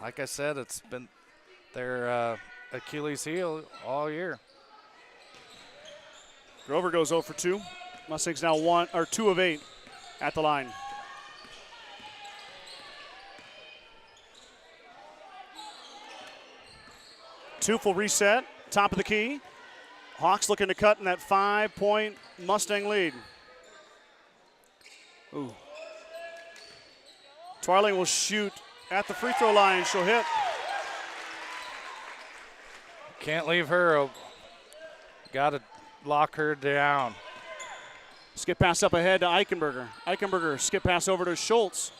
Like I said, it's been their Achilles heel all year. Grover goes 0 for 2. Mustangs now 2 of 8 at the line. Toof will reset, top of the key. Hawks looking to cut in that 5-point Mustang lead. Ooh. Twarling will shoot at the free throw line. She'll hit. Can't leave her. Got to lock her down. Skip pass up ahead to Eichenberger. Eichenberger skip pass over to Schultz.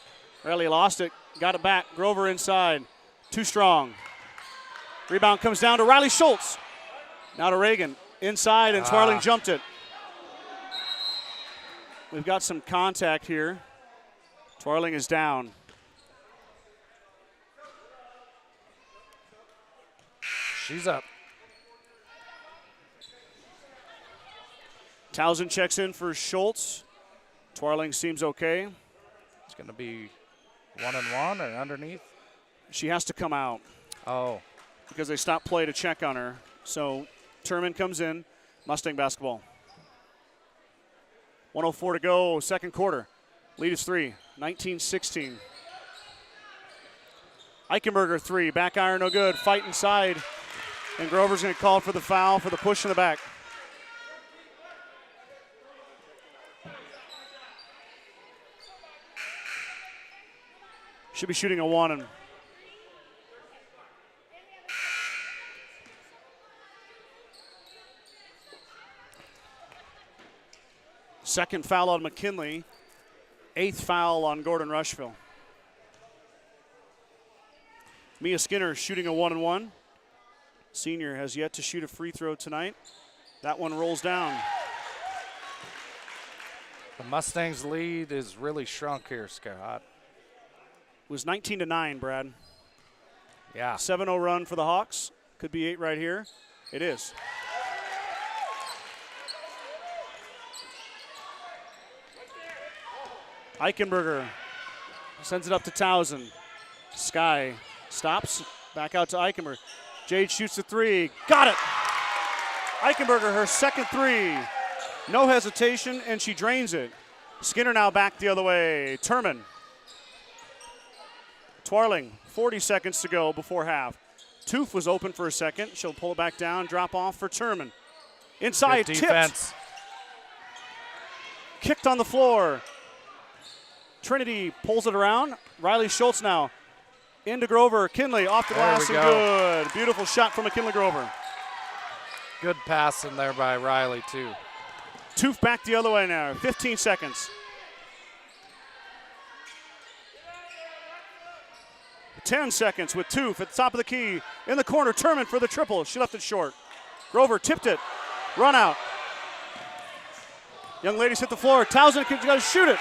Riley lost it. Got it back. Grover inside. Too strong. Rebound comes down to Riley Schultz. Now to Reagan. Inside, and Twarling jumped it. We've got some contact here. Twarling is down. She's up. Townsend checks in for Schultz. Twarling seems okay. It's going to be 1-and-1 or underneath. She has to come out. Oh. Because they stopped play to check on her. So Turman comes in. Mustang basketball. 1:04 to go, second quarter. Lead is 3, 19-16. Eichenberger 3, back iron no good. Fight inside. And Grover's going to call for the foul for the push in the back. Should be shooting a 1. And second foul on McKinley. 8th foul on Gordon-Rushville. Mia Skinner shooting a 1-and-1. Senior has yet to shoot a free throw tonight. That one rolls down. The Mustangs' lead is really shrunk here, Scott. It was 19-9, Brad. Yeah. 7-0 run for the Hawks. Could be 8 right here. It is. Eichenberger sends it up to Townsend. Sky stops. Back out to Eichenberger. Jade shoots the 3. Got it! Eichenberger, her second 3. No hesitation, and she drains it. Skinner now back the other way. Turman. Twarling, 40 seconds to go before half. Toof was open for a second. She'll pull it back down, drop off for Turman. Inside, Good tipped. defense. Kicked on the floor. Trinity pulls it around. Riley Schultz now. Into Grover. Kinley off the glass and good. Beautiful shot from McKinley Grover. Good pass in there by Riley, too. Toof back the other way now. 15 seconds. 10 seconds with Toof at the top of the key. In the corner, Turman for the triple. She left it short. Grover tipped it. Run out. Young ladies hit the floor. Townsend got to shoot it.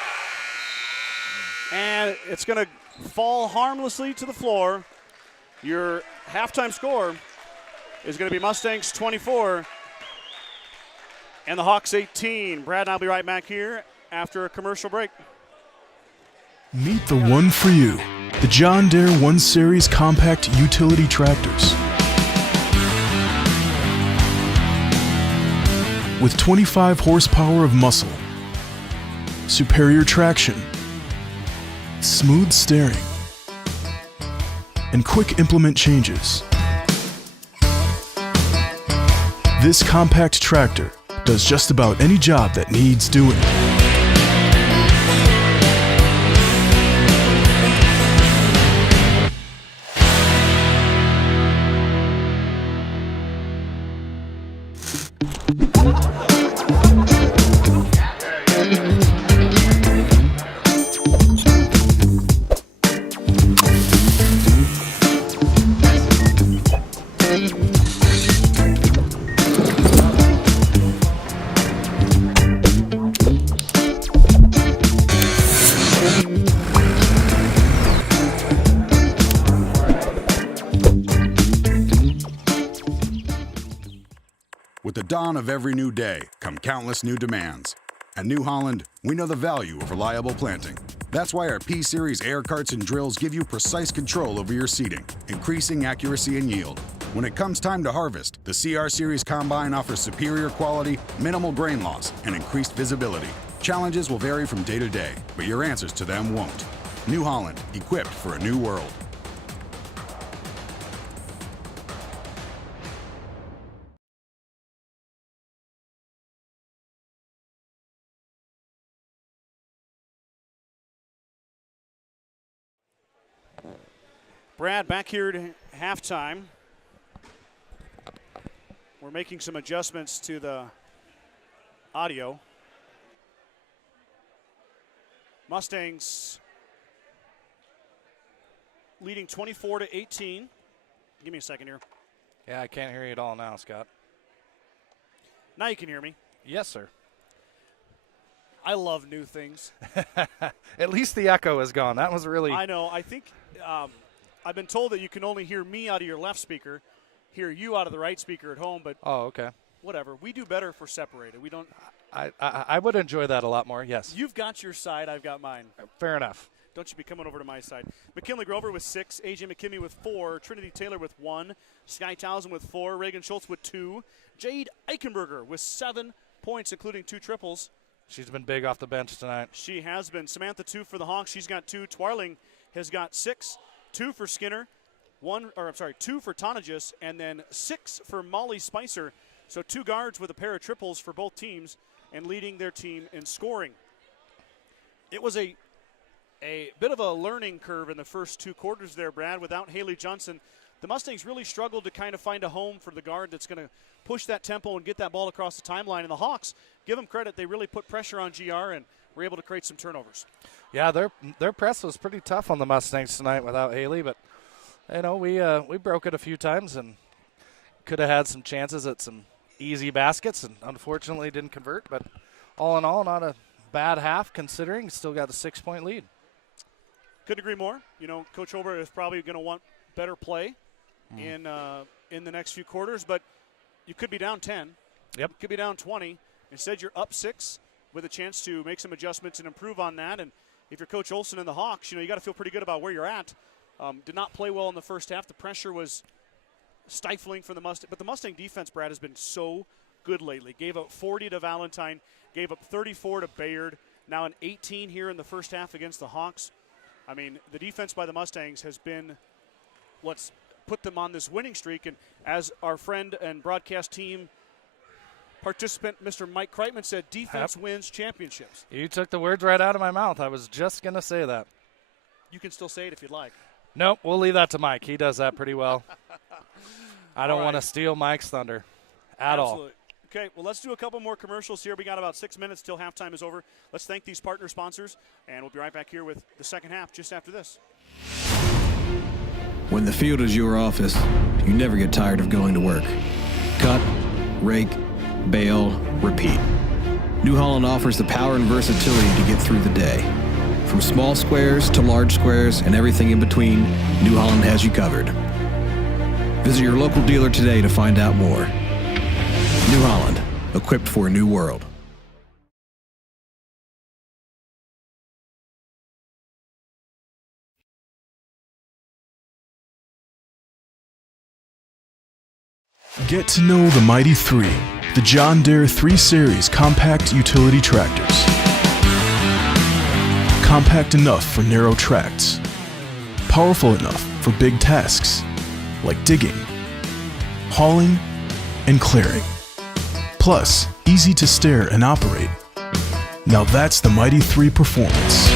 And it's going to fall harmlessly to the floor. Your halftime score is going to be Mustangs 24 and the Hawks 18. Brad and I'll be right back here after a commercial break. Meet the one for you, the John Deere 1 Series compact utility tractors. With 25 horsepower of muscle, superior traction, smooth steering, and quick implement changes. This compact tractor does just about any job that needs doing. With the dawn of every new day come countless new demands. At New Holland, we know the value of reliable planting. That's why our P-Series air carts and drills give you precise control over your seeding, increasing accuracy and yield. When it comes time to harvest, the CR Series Combine offers superior quality, minimal grain loss, and increased visibility. Challenges will vary from day to day, but your answers to them won't. New Holland, equipped for a new world. Brad, back here at halftime. We're making some adjustments to the audio. Mustangs leading 24-18. Give me a second here. Yeah, I can't hear you at all now, Scott. Now you can hear me. Yes, sir. I love new things. At least the echo is gone. That was really... I know. I think I've been told that you can only hear me out of your left speaker, hear you out of the right speaker at home, but Oh, okay. whatever. We do better if we're separated. We don't. I would enjoy that a lot more, yes. You've got your side. I've got mine. Fair enough. Don't you be coming over to my side. McKinley Grover with 6, A.J. McKinney with 4, Trinity Taylor with 1, Sky Townsend with 4, Reagan Schultz with 2, Jade Eichenberger with 7 points, including 2 triples. She's been big off the bench tonight. She has been. Samantha 2 for the Hawks. She's got 2. Twarling has got 6, 2 for Skinner, 2 for Tonagis, and then 6 for Molly Spicer. So 2 guards with a pair of triples for both teams and leading their team in scoring. It was a bit of a learning curve in the first 2 quarters there, Brad. Without Haley Johnson, the Mustangs really struggled to kind of find a home for the guard that's going to push that tempo and get that ball across the timeline. And the Hawks, give them credit, they really put pressure on GR and were able to create some turnovers. Yeah, their press was pretty tough on the Mustangs tonight without Haley, but you know, we broke it a few times and could have had some chances at some easy baskets and unfortunately didn't convert. But all in all, not a bad half considering. Still got a 6-point lead. Couldn't agree more. You know, Coach Ober is probably going to want better play in the next few quarters, but you could be down 10. Yep. You could be down 20. Instead, you're up 6 with a chance to make some adjustments and improve on that. And if you're Coach Olson and the Hawks, you know, you got to feel pretty good about where you're at. Did not play well in the first half. The pressure was stifling for the Mustang. But the Mustang defense, Brad, has been so good lately. Gave up 40 to Valentine, gave up 34 to Bayard, now an 18 here in the first half against the Hawks. I mean, the defense by the Mustangs has been what's put them on this winning streak. And as our friend and broadcast team participant, Mr. Mike Kreitman, said, defense wins championships. You took the words right out of my mouth. I was just going to say that. You can still say it if you'd like. Nope, we'll leave that to Mike. He does that pretty well. I don't want to steal Mike's thunder at all. Okay, well, let's do a couple more commercials here. We got about 6 minutes till halftime is over. Let's thank these partner sponsors, and we'll be right back here with the second half just after this. When the field is your office, you never get tired of going to work. Cut, rake, bale, repeat. New Holland offers the power and versatility to get through the day. From small squares to large squares and everything in between, New Holland has you covered. Visit your local dealer today to find out more. New Holland, equipped for a new world. Get to know the Mighty 3, the John Deere 3 Series compact utility tractors. Compact enough for narrow tracts. Powerful enough for big tasks, like digging, hauling, and clearing. Plus, easy to steer and operate. Now that's the Mighty 3 performance.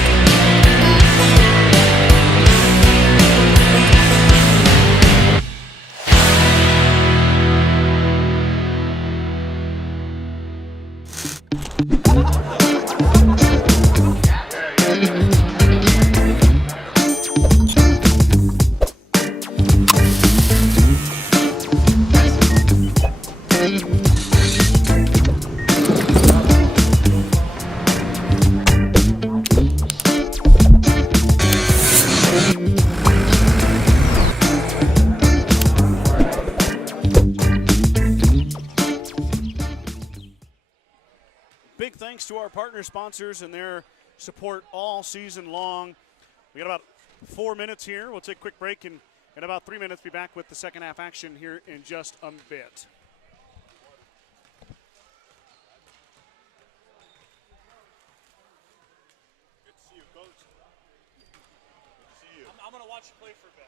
thanks to our partner sponsors and their support all season long. We got about 4 minutes here. We'll take a quick break, and in about 3 minutes, be back with the second half action here in just a bit. Good to see you, Coach. Good to see you. I'm going to watch you play for a bit.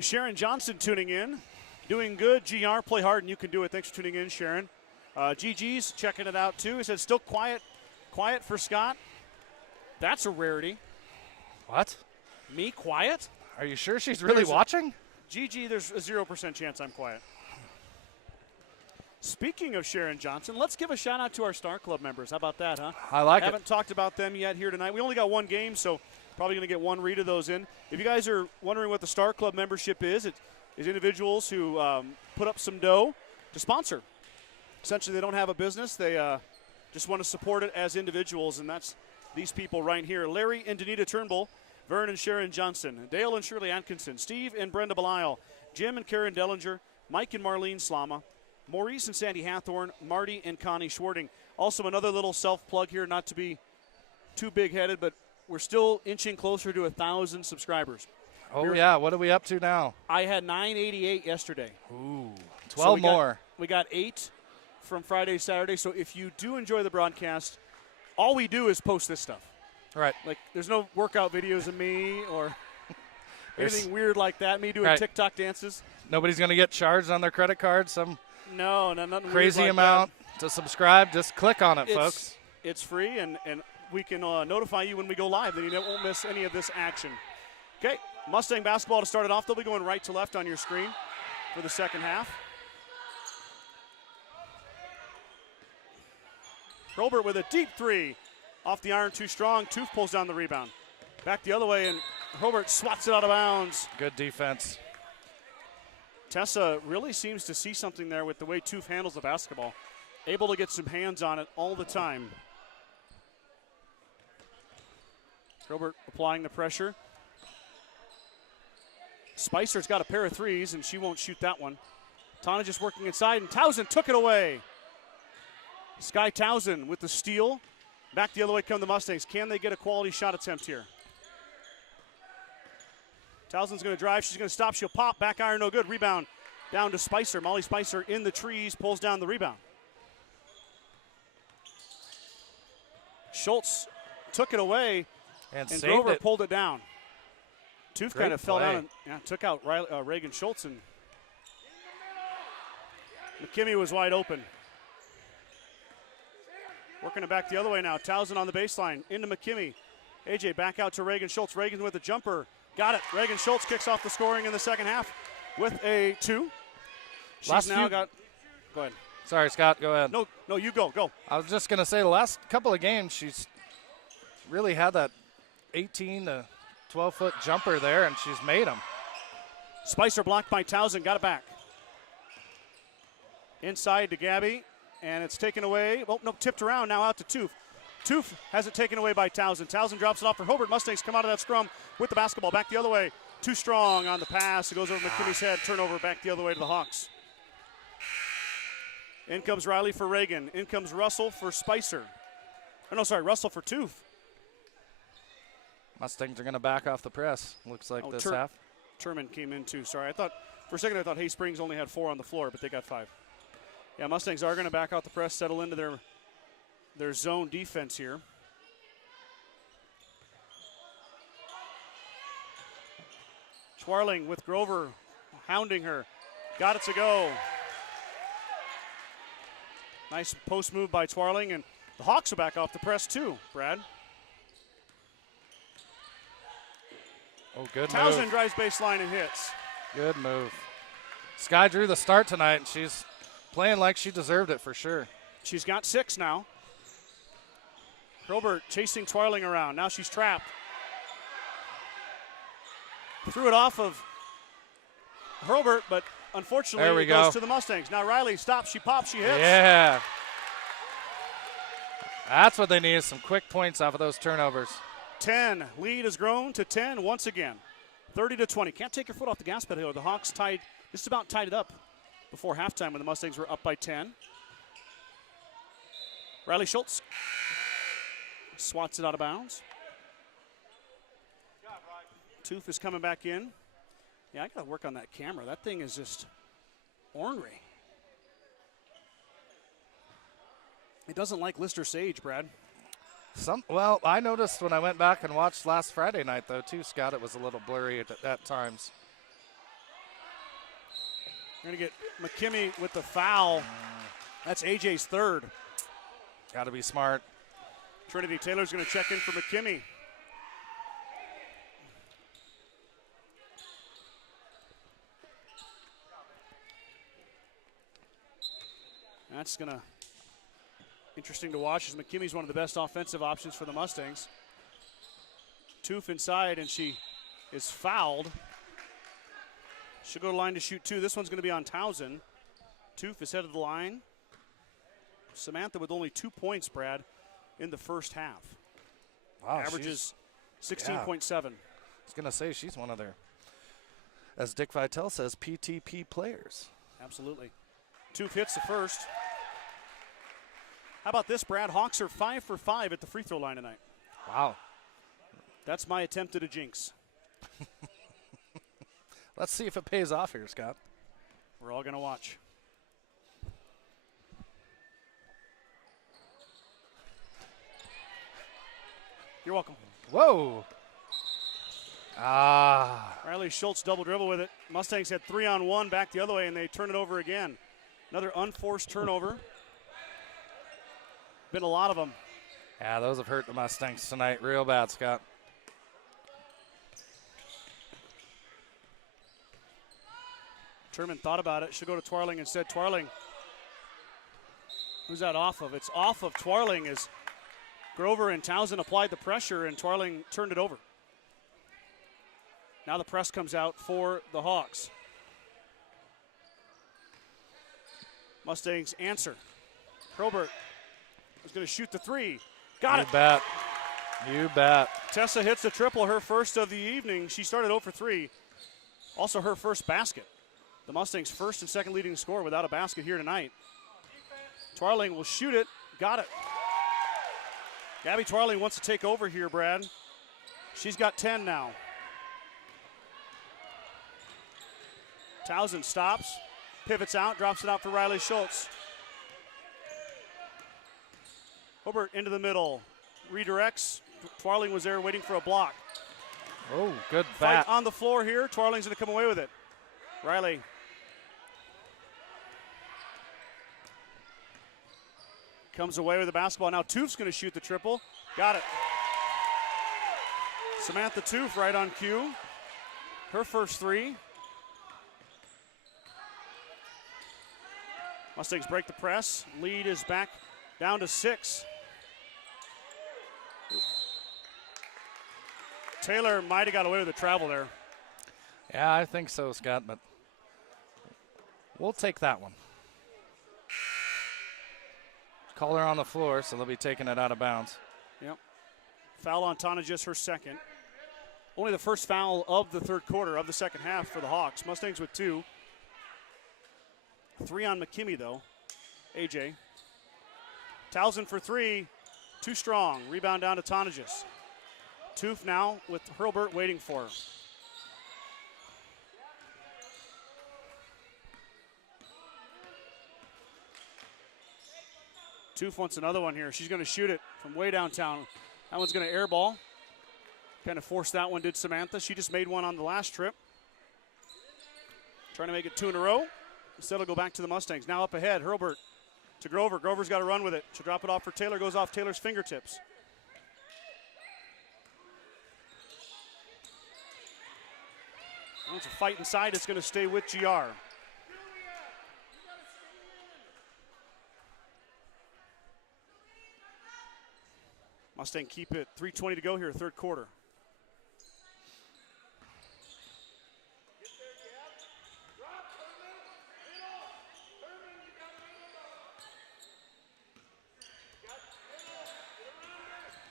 Sharon Johnson tuning in. Doing good, GR, play hard, and you can do it. Thanks for tuning in, Sharon. GG's checking it out, too. He said still quiet for Scott. That's a rarity. What? Me quiet? Are you sure she's really watching? GG, there's a 0% chance I'm quiet. Speaking of Sharon Johnson, let's give a shout-out to our Star Club members. How about that, huh? I like it. Haven't talked about them yet here tonight. We only got one game, so probably going to get one read of those in. If you guys are wondering what the Star Club membership is, it is individuals who put up some dough to sponsor. Essentially, they don't have a business. They just want to support it as individuals, and that's these people right here. Larry and Danita Turnbull, Vern and Sharon Johnson, Dale and Shirley Atkinson, Steve and Brenda Belisle, Jim and Karen Dellinger, Mike and Marlene Slama, Maurice and Sandy Hathorn, Marty and Connie Schwarting. Also, another little self-plug here, not to be too big-headed, but we're still inching closer to 1,000 subscribers. Oh, yeah. What are we up to now? I had 988 yesterday. Ooh, 12 more. We got 8 from Friday, Saturday. So if you do enjoy the broadcast, all we do is post this stuff. Right. Like, there's no workout videos of me or anything weird like that, me doing TikTok dances. Nobody's going to get charged on their credit card, some nothing crazy weird like amount that. To subscribe. Just click on it, folks. It's free, and we can notify you when we go live. Then you won't miss any of this action. Okay, Mustang basketball to start it off. They'll be going right to left on your screen for the second half. Robert with a deep three. Off the iron, too strong. Toof pulls down the rebound. Back the other way, and Robert swats it out of bounds. Good defense. Tessa really seems to see something there with the way Toof handles the basketball. Able to get some hands on it all the time. Robert applying the pressure. Spicer's got a pair of threes, and she won't shoot that one. Tana just working inside, and Towson took it away. Sky Towson with the steal. Back the other way come the Mustangs. Can they get a quality shot attempt here? Towson's going to drive. She's going to stop. She'll pop. Back iron, no good. Rebound down to Spicer. Molly Spicer in the trees, pulls down the rebound. Schultz took it away. And saved Grover it. pulled it down. Tooth Great kind of fell play. down and took out Reagan Schultz, and McKimmey was wide open. Working it back the other way now. Towson on the baseline. Into McKimmey. AJ back out to Reagan Schultz. Reagan with a jumper. Got it. Reagan Schultz kicks off the scoring in the second half with a 2. She's now got. Go ahead. Sorry, Scott. Go ahead. No, you go. Go. I was just going to say the last couple of games, she's really had that 18 to 12-foot jumper there, and she's made them. Spicer blocked by Towson. Got it back. Inside to Gabby, and it's taken away. Oh, no, tipped around now out to Toof. Toof has it taken away by Towson. Towson drops it off for Hobart. Mustangs come out of that scrum with the basketball. Back the other way. Too strong on the pass. It goes over McKimmey's head. Turnover back the other way to the Hawks. In comes Riley for Reagan. In comes Russell for Spicer. Oh, no, sorry, Russell for Toof. Mustangs are going to back off the press, looks like this half. Turman came in too. Sorry, for a second I thought Hay Springs only had 4 on the floor, but they got 5. Yeah, Mustangs are going to back out the press, settle into their zone defense here. Twarling with Grover hounding her. Got it to go. Nice post move by Twarling, and the Hawks are back off the press too, Brad. Oh, good Towson move. drives baseline and hits. Good move. Sky drew the start tonight, and she's playing like she deserved it for sure. She's got 6 now. Hilbert chasing Twarling around. Now she's trapped. Threw it off of Hurlbert, but unfortunately it goes to the Mustangs. Now Riley stops, she pops, she hits. Yeah. That's what they need, is some quick points off of those turnovers. 10. Lead has grown to 10 once again. 30-20. Can't take your foot off the gas pedal. The Hawks just about tied it up before halftime when the Mustangs were up by 10. Riley Schultz swats it out of bounds. Toof is coming back in. Yeah, I got to work on that camera. That thing is just ornery. It doesn't like Lister Sage, Brad. Well, I noticed when I went back and watched last Friday night, though, too, Scott, it was a little blurry at times. We're going to get McKimmey with the foul. That's AJ's 3rd. Got to be smart. Trinity Taylor's going to check in for McKimmey. That's going to interesting to watch, as McKimmey's one of the best offensive options for the Mustangs. Toof inside, and she is fouled. She'll go to the line to shoot 2. This one's going to be on Towson. Toof is headed to the line. Samantha with only 2 points, Brad, in the first half. Wow, averages 16.7. I was going to say, she's one of their, as Dick Vitale says, PTP players. Absolutely. Toof hits the first. How about this, Brad? Hawks are 5 for 5 at the free throw line tonight. Wow. That's my attempt at a jinx. Let's see if it pays off here, Scott. We're all going to watch. You're welcome. Whoa. Riley Schultz double dribble with it. Mustangs had 3-on-1 back the other way, and they turn it over again. Another unforced turnover. Been a lot of them. Yeah, those have hurt the Mustangs tonight real bad, Scott. Turman thought about it. Should go to Twarling instead. Twarling. Who's that off of? It's off of Twarling as Grover and Towson applied the pressure, and Twarling turned it over. Now the press comes out for the Hawks. Mustangs answer. Hurlbert is going to shoot the 3. Got it. You bet. You bet. Tessa hits a triple, her first of the evening. She started 0 for 3. Also her first basket. The Mustangs' first and second leading scorer without a basket here tonight. Twarling will shoot it. Got it. Gabby Twarling wants to take over here, Brad. She's got 10 now. Towson stops, pivots out, drops it out for Riley Schultz. Hobart into the middle. redirects. Twarling was there waiting for a block. Oh, good Fight bat. on the floor here. Twarling's going to come away with it. Riley. Comes away with the basketball. Now Toof's going to shoot the triple. Got it. Samantha Toof right on cue. Her first three. Mustangs break the press. Lead is back down to 6. Taylor might have got away with the travel there. Yeah, I think so, Scott, but we'll take that one. Call her on the floor, so they'll be taking it out of bounds. Yep. Foul on Tonagis, her second. Only the first foul of the third quarter of the second half for the Hawks. Mustangs with 2. 3 on McKimmie, though. AJ. Towson for 3. Too strong. Rebound down to Tonagis. Toof now with Hurlburt waiting for her. Toof wants another one here. She's going to shoot it from way downtown. That one's going to airball. Kind of forced that one, did Samantha. She just made one on the last trip. Trying to make it 2 in a row. Instead, it'll go back to the Mustangs. Now up ahead, Hurlburt to Grover. Grover's got to run with it. She'll drop it off for Taylor. Goes off Taylor's fingertips. Well, it's a fight inside. It's going to stay with GR. Mustang keep it. 3:20 to go here, third quarter.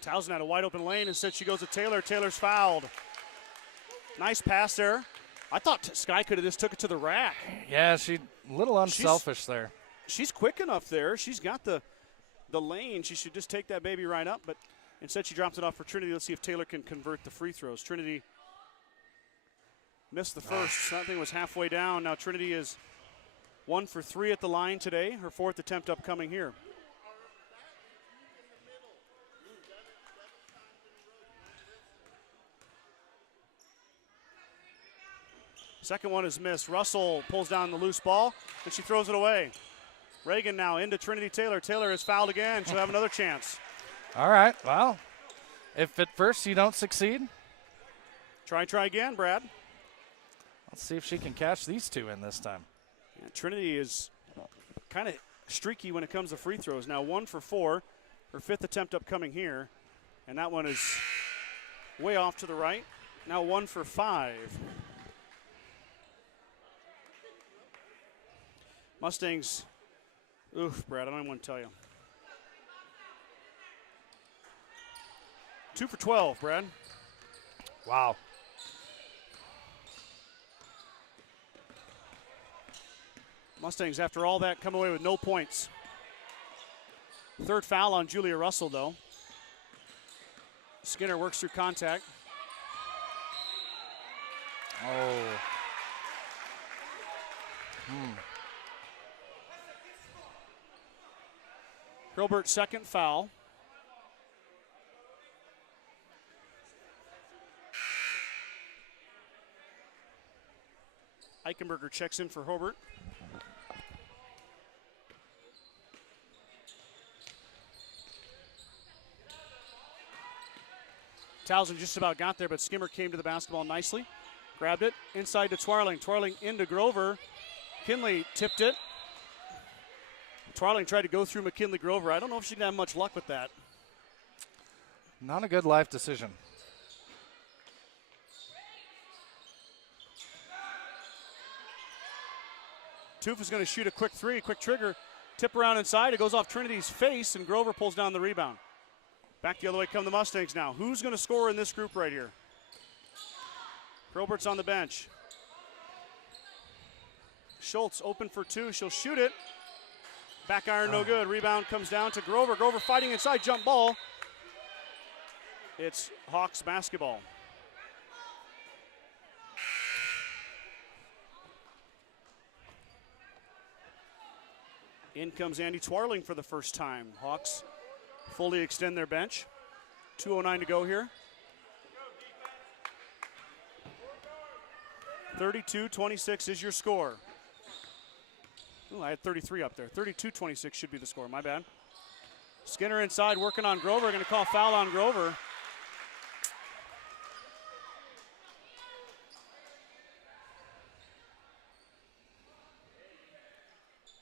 Towson had a wide open lane. Instead, she goes to Taylor. Taylor's fouled. Nice pass there. I thought Sky could have just took it to the rack. Yeah, she a little unselfish there. She's quick enough there. She's got the lane. She should just take that baby right up, but instead she drops it off for Trinity. Let's see if Taylor can convert the free throws. Trinity missed the first. That thing was halfway down. Now Trinity is 1 for 3 at the line today. Her 4th attempt upcoming here. Second one is missed. Russell pulls down the loose ball, and she throws it away. Reagan now into Trinity Taylor. Taylor is fouled again. She'll have another chance. All right, well, if at first you don't succeed. Try again, Brad. Let's see if she can catch these two in this time. Yeah, Trinity is kind of streaky when it comes to free throws. Now 1 for 4. Her 5th attempt upcoming here. And that one is way off to the right. Now 1 for 5. Mustangs, oof, Brad, I don't even want to tell you. 2 for 12, Brad. Wow. Mustangs, after all that, come away with no points. Third foul on Julia Russell, though. Skinner works through contact. Oh. Hurlburt's second foul. Eichenberger checks in for Hurlburt. Towson just about got there, but Skimmer came to the basketball nicely. Grabbed it inside to Twarling. Twarling into Grover. Kinley tipped it. Twarling tried to go through McKinley Grover. I don't know if she can have much luck with that. Not a good life decision. Toof is going to shoot a quick three, quick trigger. Tip around inside. It goes off Trinity's face, and Grover pulls down the rebound. Back the other way come the Mustangs now. Who's going to score in this group right here? Hurlburt's on the bench. Schultz open for 2. She'll shoot it. Back iron, no good. Rebound comes down to Grover. Grover fighting inside, jump ball. It's Hawks basketball. In comes Andy Twarling for the first time. Hawks fully extend their bench. 2:09 to go here. 32-26 is your score. Ooh, I had 33 up there. 32-26 should be the score. My bad. Skinner inside working on Grover. Going to call foul on Grover.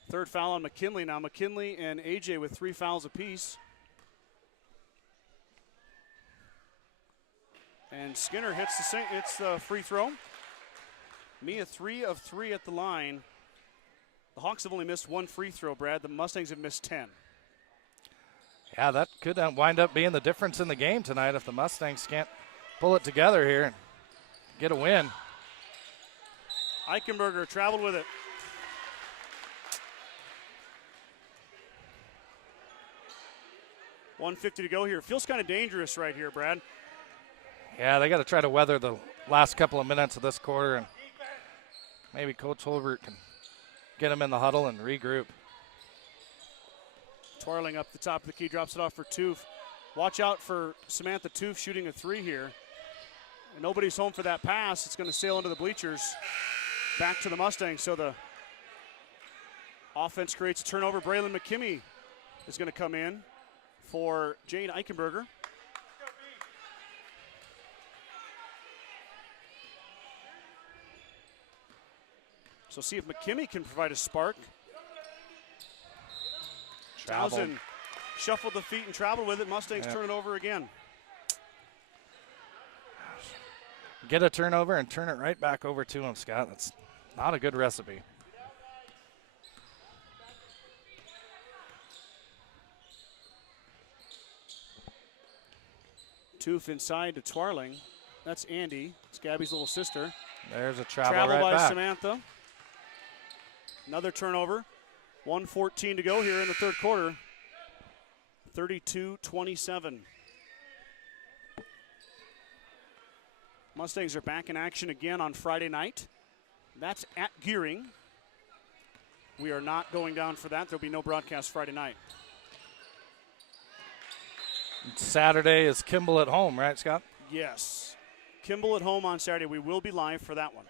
Third foul on McKinley now. McKinley and AJ with 3 fouls apiece. And Skinner hits the free throw. Mia 3 of 3 at the line. The Hawks have only missed 1 free throw, Brad. The Mustangs have missed 10. Yeah, that could wind up being the difference in the game tonight if the Mustangs can't pull it together here and get a win. Eichenberger traveled with it. $150 to go here. Feels kind of dangerous right here, Brad. Yeah, they got to try to weather the last couple of minutes of this quarter, and maybe Coach Holbert can get them in the huddle and regroup. Twarling up the top of the key, drops it off for Toof. Watch out for Samantha Toof shooting a 3 here. And nobody's home for that pass. It's going to sail into the bleachers. Back to the Mustangs. So the offense creates a turnover. Braylon McKimmey is going to come in for Jade Eichenberger. So see if McKimmey can provide a spark. Townsend shuffled the feet and traveled with it. Mustangs turn it over again. Get a turnover and turn it right back over to him, Scott. That's not a good recipe. Toof inside to Twarling. That's Andy. It's Gabby's little sister. There's a travel right by back. Samantha. Another turnover. 1:14 to go here in the third quarter. 32-27. Mustangs are back in action again on Friday night. That's at Gearing. We are not going down for that. There'll be no broadcast Friday night. Saturday is Kimball at home, right, Scott? Yes. Kimball at home on Saturday. We will be live for that one.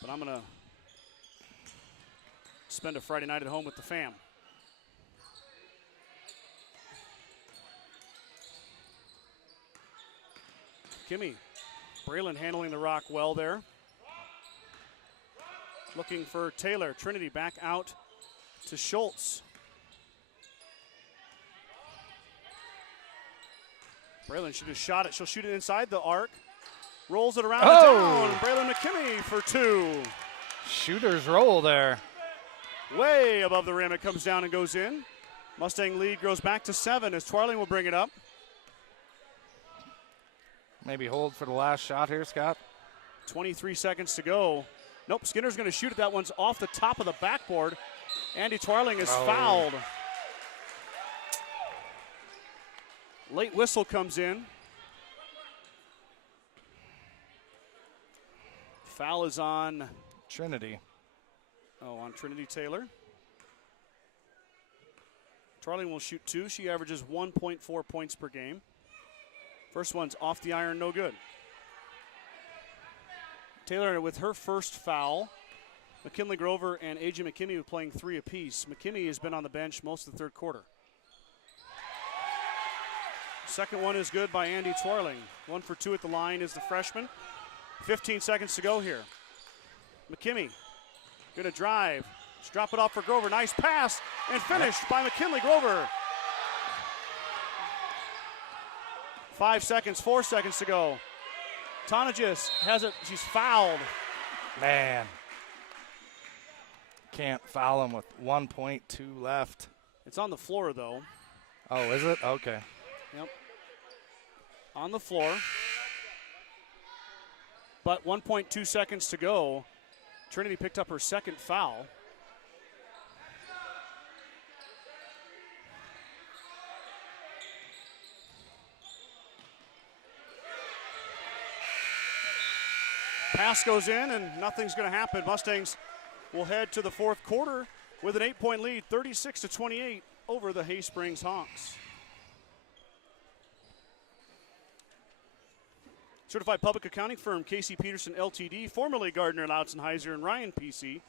But I'm going to spend a Friday night at home with the fam. Kimmy. Braylon handling the rock well there. Looking for Taylor. Trinity back out to Schultz. Braylon should have shot it. She'll shoot it inside the arc. Rolls it around the down. Braylon McKimmey for 2. Shooter's roll there. Way above the rim. It comes down and goes in. Mustang lead grows back to 7 as Twarling will bring it up. Maybe hold for the last shot here, Scott. 23 seconds to go. Nope, Skinner's going to shoot it. That one's off the top of the backboard. Andy Twarling is fouled. Late whistle comes in. Foul is on Trinity. on Trinity Taylor. Twarling will shoot 2. She averages 1.4 points per game. First one's off the iron, no good. Taylor with her first foul. McKinley Grover and AJ McKimmey playing 3 apiece. McKimmey has been on the bench most of the third quarter. Second one is good by Andy Twarling. 1 for 2 at the line is the freshman. 15 seconds to go here. McKimmey gonna drive. Just drop it off for Grover. Nice pass and finished by McKinley Grover. 4 seconds to go. Tonagis has it, she's fouled. Man. Can't foul him with 1.2 left. It's on the floor though. Oh, is it? Okay. Yep. On the floor. But 1.2 seconds to go. Trinity picked up her second foul. Pass goes in and nothing's going to happen. Mustangs will head to the fourth quarter with an 8-point lead, 36-28 over the Hay Springs Hawks. Certified public accounting firm Casey Peterson LTD, formerly Gardner, Loudson-Heiser, and Ryan PC,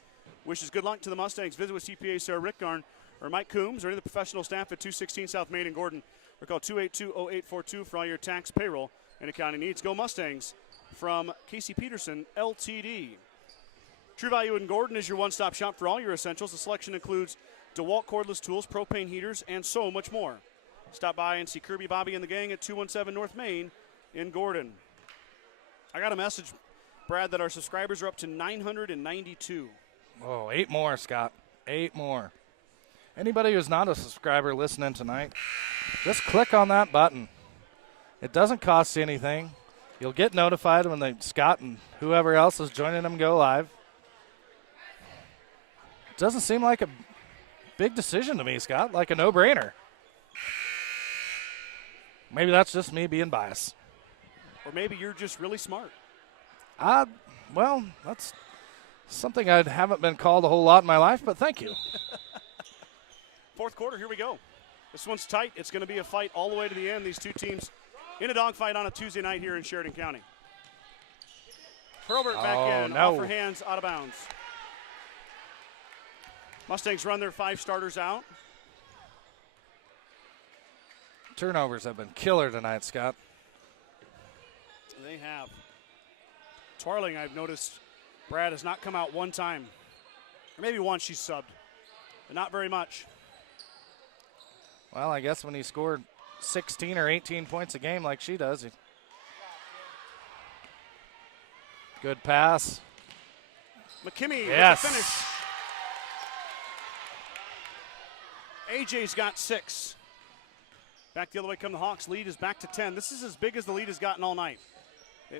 wishes good luck to the Mustangs. Visit with CPA Sarah Rickgarn or Mike Coombs or any of the professional staff at 216 South Main in Gordon, or call 282-0842 for all your tax, payroll, and accounting needs. Go Mustangs from Casey Peterson LTD. True Value in Gordon is your one-stop shop for all your essentials. The selection includes DeWalt cordless tools, propane heaters, and so much more. Stop by and see Kirby, Bobby, and the gang at 217 North Main in Gordon. I got a message, Brad, that our subscribers are up to 992. Oh, 8 more, Scott. 8 more. Anybody who's not a subscriber listening tonight, just click on that button. It doesn't cost you anything. You'll get notified when Scott and whoever else is joining them go live. It doesn't seem like a big decision to me, Scott, like a no-brainer. Maybe that's just me being biased. Or maybe you're just really smart. Well, that's something I haven't been called a whole lot in my life, but thank you. Fourth quarter, here we go. This one's tight. It's going to be a fight all the way to the end. These two teams in a dogfight on a Tuesday night here in Sheridan County. Hurlbert back in, off her hands, out of bounds. Mustangs run their 5 starters out. Turnovers have been killer tonight, Scott. They have. Twarling, I've noticed, Brad, has not come out one time. Or maybe once she's subbed, but not very much. Well, I guess when he scored 16 or 18 points a game like she does. Good pass. McKimmey yes. with the finish. AJ's got 6. Back the other way come the Hawks. Lead is back to 10. This is as big as the lead has gotten all night.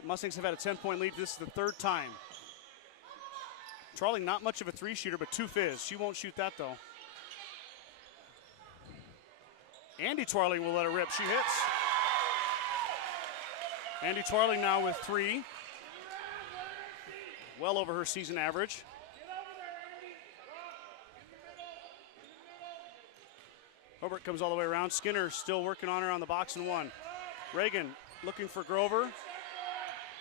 Mustangs have had a 10-point lead. This is the 3rd time. Twarling, not much of a 3-shooter, but 2 fizz. She won't shoot that, though. Andy Twarling will let her rip. She hits. Andy Twarling now with 3. Well over her season average. Hobart comes all the way around. Skinner still working on her on the box and 1. Reagan looking for Grover.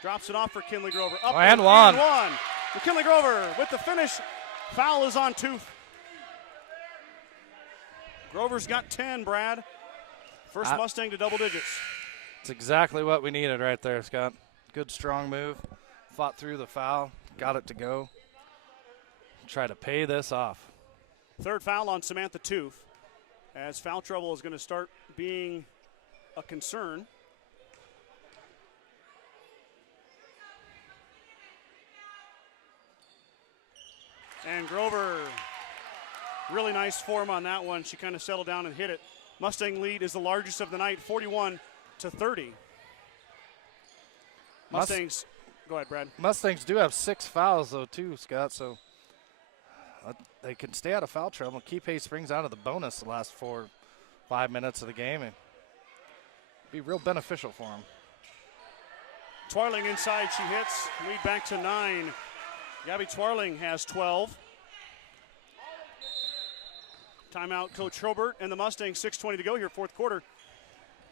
Drops it off for Kinley Grover. Up and 1. McKinley Grover with the finish. Foul is on Tooth. Grover's got 10, Brad. First Mustang to double digits. It's exactly what we needed right there, Scott. Good, strong move. Fought through the foul. Got it to go. Try to pay this off. 3rd foul on Samantha Tooth, as foul trouble is going to start being a concern. And Grover, really nice form on that one. She kind of settled down and hit it. Mustang lead is the largest of the night, 41-30. Mustangs, go ahead, Brad. Mustangs do have 6 fouls, though, too, Scott, so they can stay out of foul trouble. Keep Hay Springs out of the bonus the last 4-5 minutes of the game, and be real beneficial for them. Twarling inside, she hits. Lead back to 9. Gabby Twarling has 12. Timeout, Coach Hurlbert, and the Mustangs, 6:20 to go here, 4th quarter.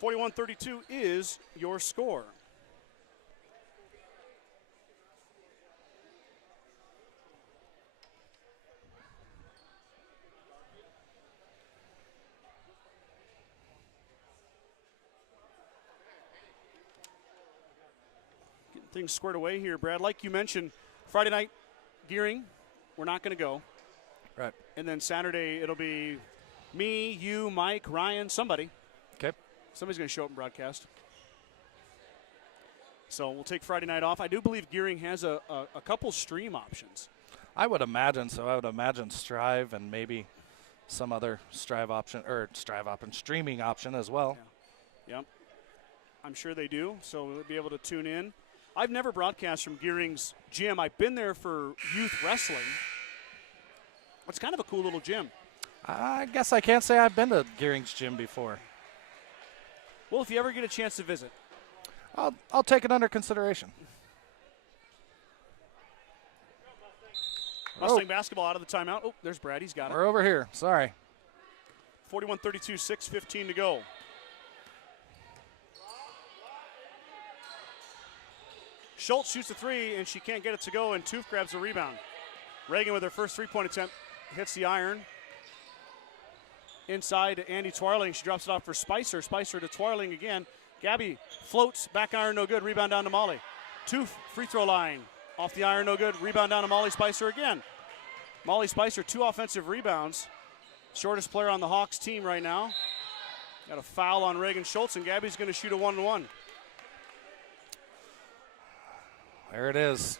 41-32 is your score. Getting things squared away here, Brad. Like you mentioned, Friday night, Gearing, we're not going to go. Right. And then Saturday, it'll be me, you, Mike, Ryan, somebody. Okay. Somebody's going to show up and broadcast. So we'll take Friday night off. I do believe Gearing has a couple stream options. I would imagine so. I would imagine Strive and maybe some other streaming option as well. Yeah. Yep. I'm sure they do, so we'll be able to tune in. I've never broadcast from Gearing's gym. I've been there for youth wrestling. It's kind of a cool little gym. I guess I can't say I've been to Gearing's gym before. Well, if you ever get a chance to visit, I'll take it under consideration. Mustang basketball out of the timeout. Oh, there's Brad. He's got it. We're over here. Sorry. 41-32, 6:15 to go. Schultz shoots the three, and she can't get it to go, and Toof grabs the rebound. Reagan with her first three-point attempt hits the iron. Inside to Andy Twarling. She drops it off for Spicer. Spicer to Twarling again. Gabby floats, back iron, no good. Rebound down to Molly. Toof, free throw line. Off the iron, no good. Rebound down to Molly Spicer again. Molly Spicer, 2 offensive rebounds. Shortest player on the Hawks team right now. Got a foul on Reagan Schultz, and Gabby's going to shoot a 1-1. There it is.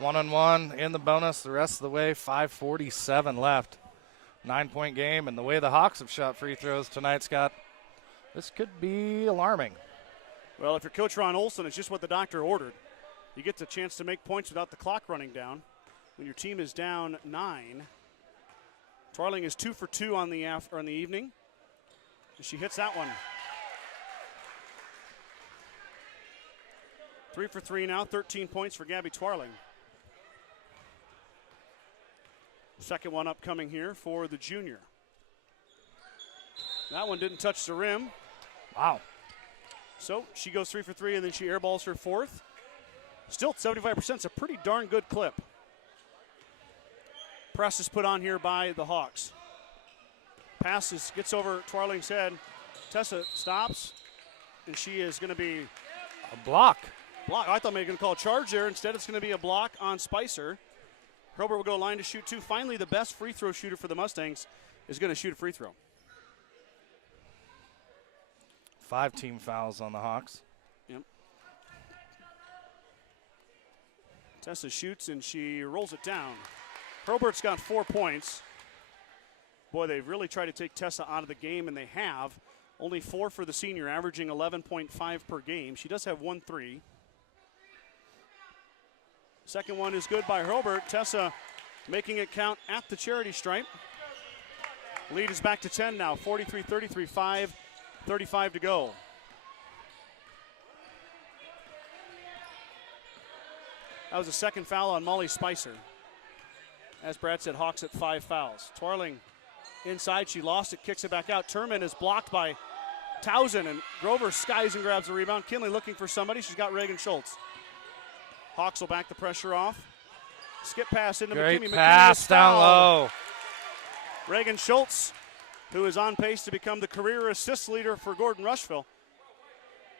1-1 in the bonus the rest of the way. 5:47 left. 9-point game, and the way the Hawks have shot free throws tonight, Scott, this could be alarming. Well, if you're Coach Ron Olson, it's just what the doctor ordered. You get the chance to make points without the clock running down. When your team is down 9, Twarling is 2 for 2 on the evening. And she hits that one. 3 for 3 now, 13 points for Gabby Twarling. Second one upcoming here for the junior. That one didn't touch the rim. Wow. So she goes 3 for 3, and then she airballs her fourth. Still 75%, it's a pretty darn good clip. Press is put on here by the Hawks. Passes, gets over Twarling's head. Tessa stops, and she is going to be a block. I thought maybe they were going to call a charge there. Instead, it's going to be a block on Spicer. Herbert will go line to shoot 2. Finally, the best free throw shooter for the Mustangs is going to shoot a free throw. 5 team fouls on the Hawks. Yep. Tessa shoots, and she rolls it down. Herbert's got 4 points. Boy, they've really tried to take Tessa out of the game, and they have. Only 4 for the senior, averaging 11.5 per game. She does have 1 3. Second one is good by Herbert. Tessa making it count at the charity stripe. Lead is back to 10 now, 43-33, 5:35 to go. That was a second foul on Molly Spicer. As Brad said, Hawks at 5 fouls. Twarling inside, she lost it, kicks it back out. Turman is blocked by Towson, and Grover skies and grabs the rebound. Kinley looking for somebody. She's got Reagan Schultz. Hawks will back the pressure off. Skip pass into McKinney. Great pass down low. Reagan Schultz, who is on pace to become the career assist leader for Gordon-Rushville,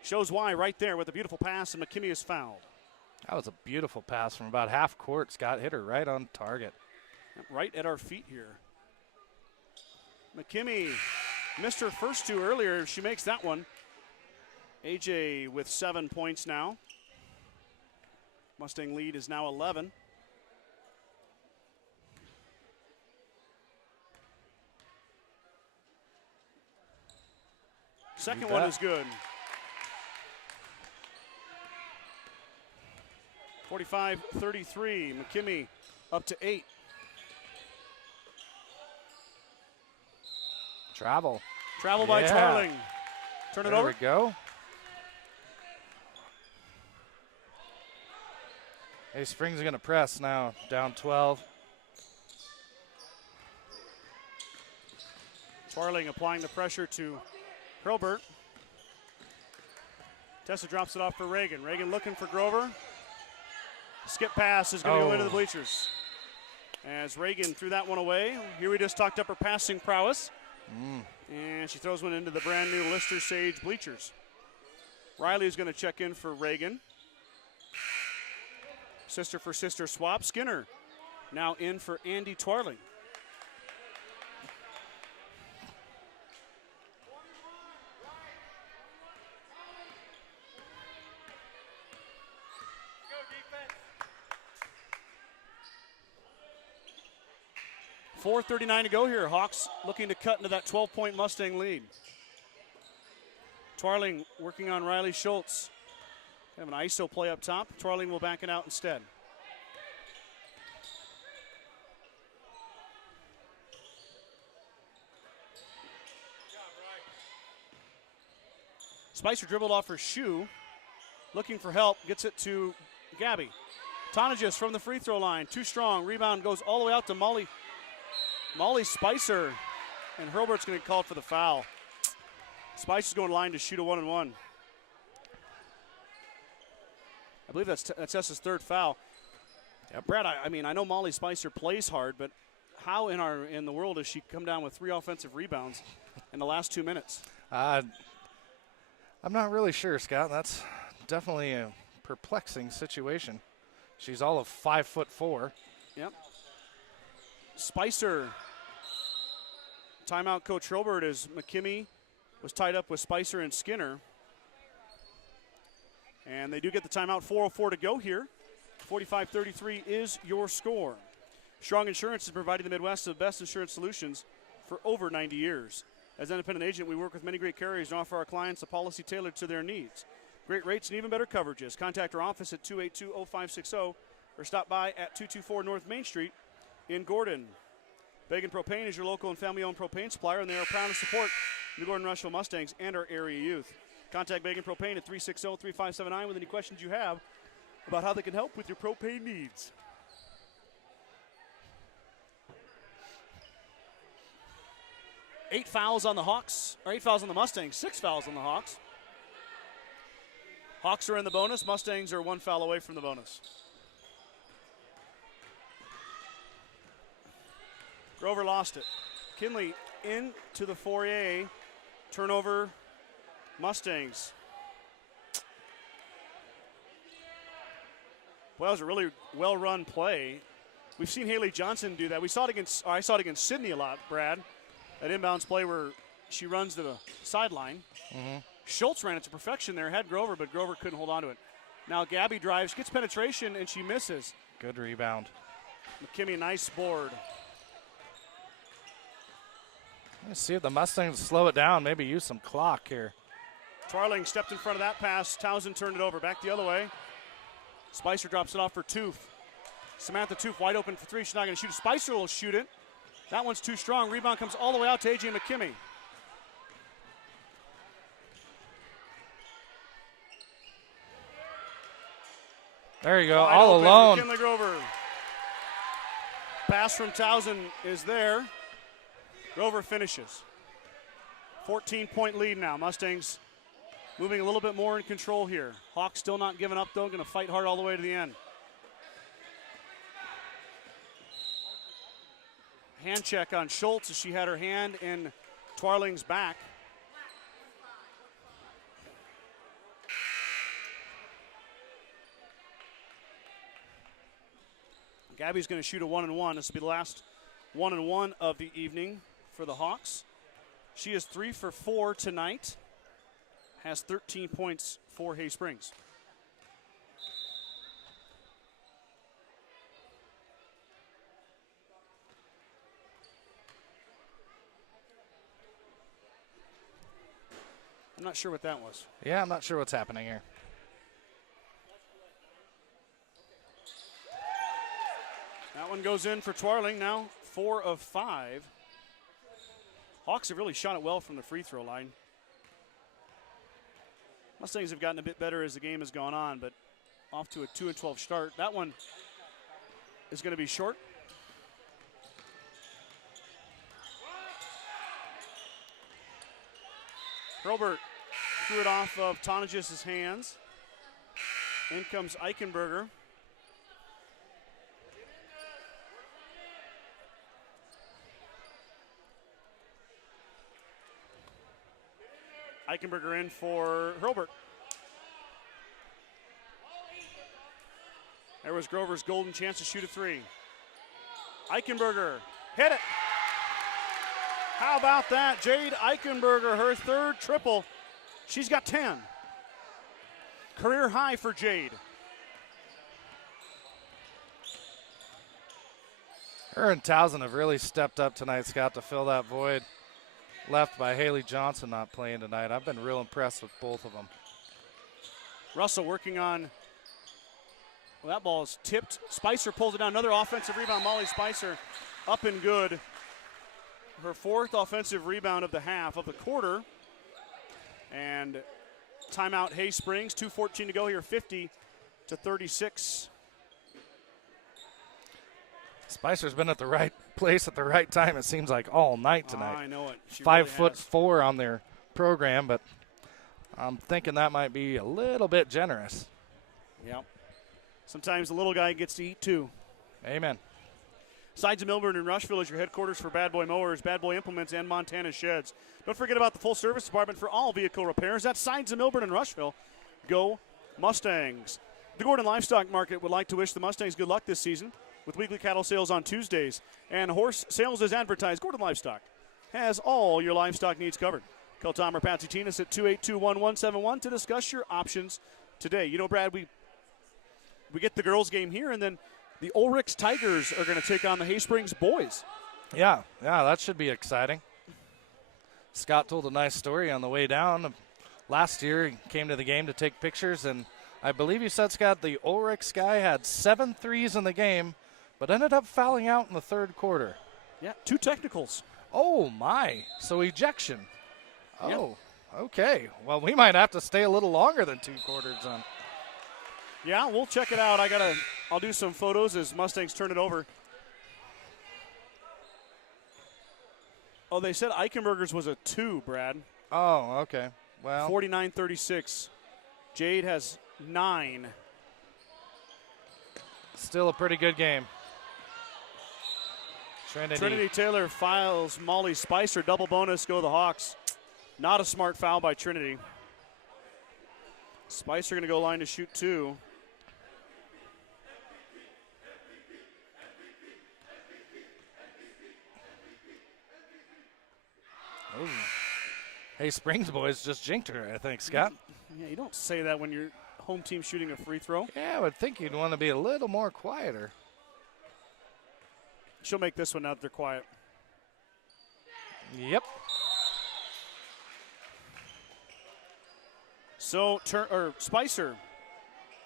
shows why right there with a beautiful pass, and McKinney is fouled. That was a beautiful pass from about half court. Scott hit her right on target. Right at our feet here. McKinney missed her first 2 earlier. She makes that one. AJ with 7 points now. Mustang lead is now 11. Second one is good. 45-33. McKinney up to 8. Travel by Twarling. Turn it over. There we go. Hey, Springs are going to press now, down 12. Twarling applying the pressure to Hurlbert. Tessa drops it off for Reagan. Reagan looking for Grover. Skip pass is going to go into the bleachers. As Reagan threw that one away. Here we just talked up her passing prowess. And she throws one into the brand new Lister Sage bleachers. Riley is going to check in for Reagan. Sister for sister swap. Skinner now in for Andy Twarling. .439 to go here. Hawks looking to cut into that 12-point Mustang lead. Twarling working on Riley Schultz. Have an ISO play up top. Twarling will back it out instead. Spicer dribbled off her shoe. Looking for help. Gets it to Gabby. Tonagis from the free throw line. Too strong. Rebound goes all the way out to Molly Spicer. And Hurlbert's going to get called for the foul. Spicer's going to line to shoot a 1-and-1. I believe that's Tessa's third foul. Yep. Brad, I mean, I know Molly Spicer plays hard, but how in the world does she come down with 3 offensive rebounds in the last 2 minutes? I'm not really sure, Scott. That's definitely a perplexing situation. She's all of 5'4". Yep. Spicer. Timeout, Coach Robert, as McKimmie was tied up with Spicer and Skinner. And they do get the timeout. 4:04 to go here. 45-33 is your score. Strong Insurance is providing the Midwest the best insurance solutions for over 90 years. As an independent agent, we work with many great carriers and offer our clients a policy tailored to their needs. Great rates and even better coverages. Contact our office at 282-0560 or stop by at 224 North Main Street in Gordon. Began Propane is your local and family-owned propane supplier, and they are proud to support the Gordon-Rushville Mustangs and our area youth. Contact Began Propane at 360-3579 with any questions you have about how they can help with your propane needs. Eight fouls on the Mustangs, 6 fouls on the Hawks. Hawks are in the bonus. Mustangs are 1 foul away from the bonus. Grover lost it. Kinley into the foyer. Turnover, Mustangs. Well, that was a really well-run play. We've seen Haley Johnson do that. I saw it against Sydney a lot, Brad. That inbounds play where she runs to the sideline. Mm-hmm. Schultz ran it to perfection there, had Grover, but Grover couldn't hold on to it. Now Gabby drives, gets penetration, and she misses. Good rebound. McKimmie, nice board. Let's see if the Mustangs slow it down, maybe use some clock here. Twarling stepped in front of that pass. Townsend turned it over. Back the other way. Spicer drops it off for Toof. Samantha Toof wide open for 3. She's not going to shoot it. Spicer will shoot it. That one's too strong. Rebound comes all the way out to A.J. McKimmie. There you go, Wide all open alone. for Kinley Grover. Pass from Townsend is there. Grover finishes. 14-point lead now. Mustangs moving a little bit more in control here. Hawks still not giving up, though. Going to fight hard all the way to the end. Hand check on Schultz as she had her hand in Twarling's back. Gabby's going to shoot a 1-and-1. This will be the last 1-and-1 of the evening for the Hawks. She is 3 for 4 tonight. Has 13 points for Hay Springs. I'm not sure what that was. Yeah, I'm not sure what's happening here. That one goes in for Twarling, now 4 of 5. Hawks have really shot it well from the free throw line. Mustangs have gotten a bit better as the game has gone on, but off to a 2-12 start. That one is going to be short. Hurlbert threw it off of Tonagis' hands. In comes Eichenberger. Eichenberger in for Hurlbert. There was Grover's golden chance to shoot a 3. Eichenberger hit it. How about that? Jade Eichenberger, her 3rd triple. She's got 10. Career high for Jade. Her and Townsend have really stepped up tonight, Scott, to fill that void left by Haley Johnson not playing tonight. I've been real impressed with both of them. Russell working on, well, that ball is tipped. Spicer pulls it down. Another offensive rebound. Molly Spicer up and good. Her 4th offensive rebound of the half, of the quarter. And timeout Hay Springs. 2:14 to go here, 50-36. Spicer's been at the right place at the right time, it seems like, all night tonight. I know it. She 5'4" on their program, but I'm thinking that might be a little bit generous. Yep. Sometimes the little guy gets to eat too. Amen. Sides of Milburn and Rushville is your headquarters for Bad Boy Mowers, Bad Boy Implements, and Montana Sheds. Don't forget about the full service department for all vehicle repairs. That's Sides of Milburn and Rushville. Go Mustangs. The Gordon Livestock Market would like to wish the Mustangs good luck this season with weekly cattle sales on Tuesdays and horse sales as advertised. Gordon Livestock has all your livestock needs covered. Call Tom or Patsy Tinas at 282-1171 to discuss your options today. You know, Brad, we get the girls' game here, and then the Ulrichs Tigers are going to take on the Hay Springs boys. Yeah, that should be exciting. Scott told a nice story on the way down. Last year, he came to the game to take pictures, and I believe you said, Scott, the Ulrichs guy had 7 threes in the game, but ended up fouling out in the third quarter. Yeah, 2 technicals. Oh, my. So ejection. Oh, yeah. Okay. Well, we might have to stay a little longer than 2 quarters on. Yeah, we'll check it out. I'll do some photos as Mustangs turn it over. Oh, they said Eichenberger's was a 2, Brad. Oh, okay. Well, 49-36. Jade has 9. Still a pretty good game. Trinity Taylor files Molly Spicer. Double bonus, go the Hawks. Not a smart foul by Trinity. Spicer going to go line to shoot 2. Ooh. Hey, Springs boys just jinked her, I think, Scott. Yeah, you don't say that when your home team shooting a free throw. Yeah, I would think you'd want to be a little more quieter. She'll make this one out. They're quiet. Yep. So Spicer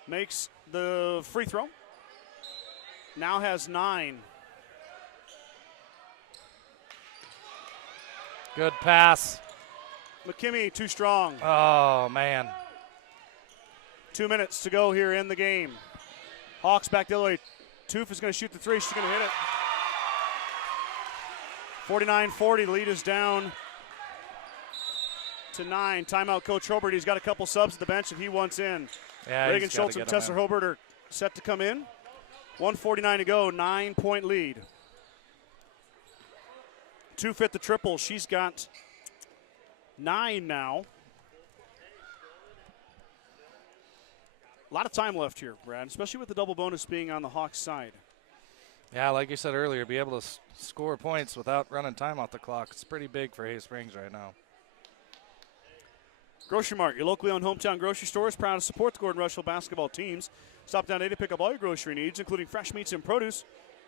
makes the free throw. Now has 9. Good pass. McKimmie too strong. Oh, man. 2 minutes to go here in the game. Hawks back the other way. Toof is going to shoot the 3. She's going to hit it. 49-40. Lead is down to 9. Timeout, Coach Hobart. He's got a couple subs at the bench if he wants in. Yeah, Reagan Schultz and Tessa Hobart are set to come in. 1:49 to go. 9-point lead. Toof hit the triple. She's got 9 now. A lot of time left here, Brad, especially with the double bonus being on the Hawks side. Yeah, like you said earlier, be able to score points without running time off the clock. It's pretty big for Hay Springs right now. Grocery Mart, your locally owned hometown grocery store, is proud to support the Gordon-Rushville basketball teams. Stop down today to pick up all your grocery needs, including fresh meats and produce.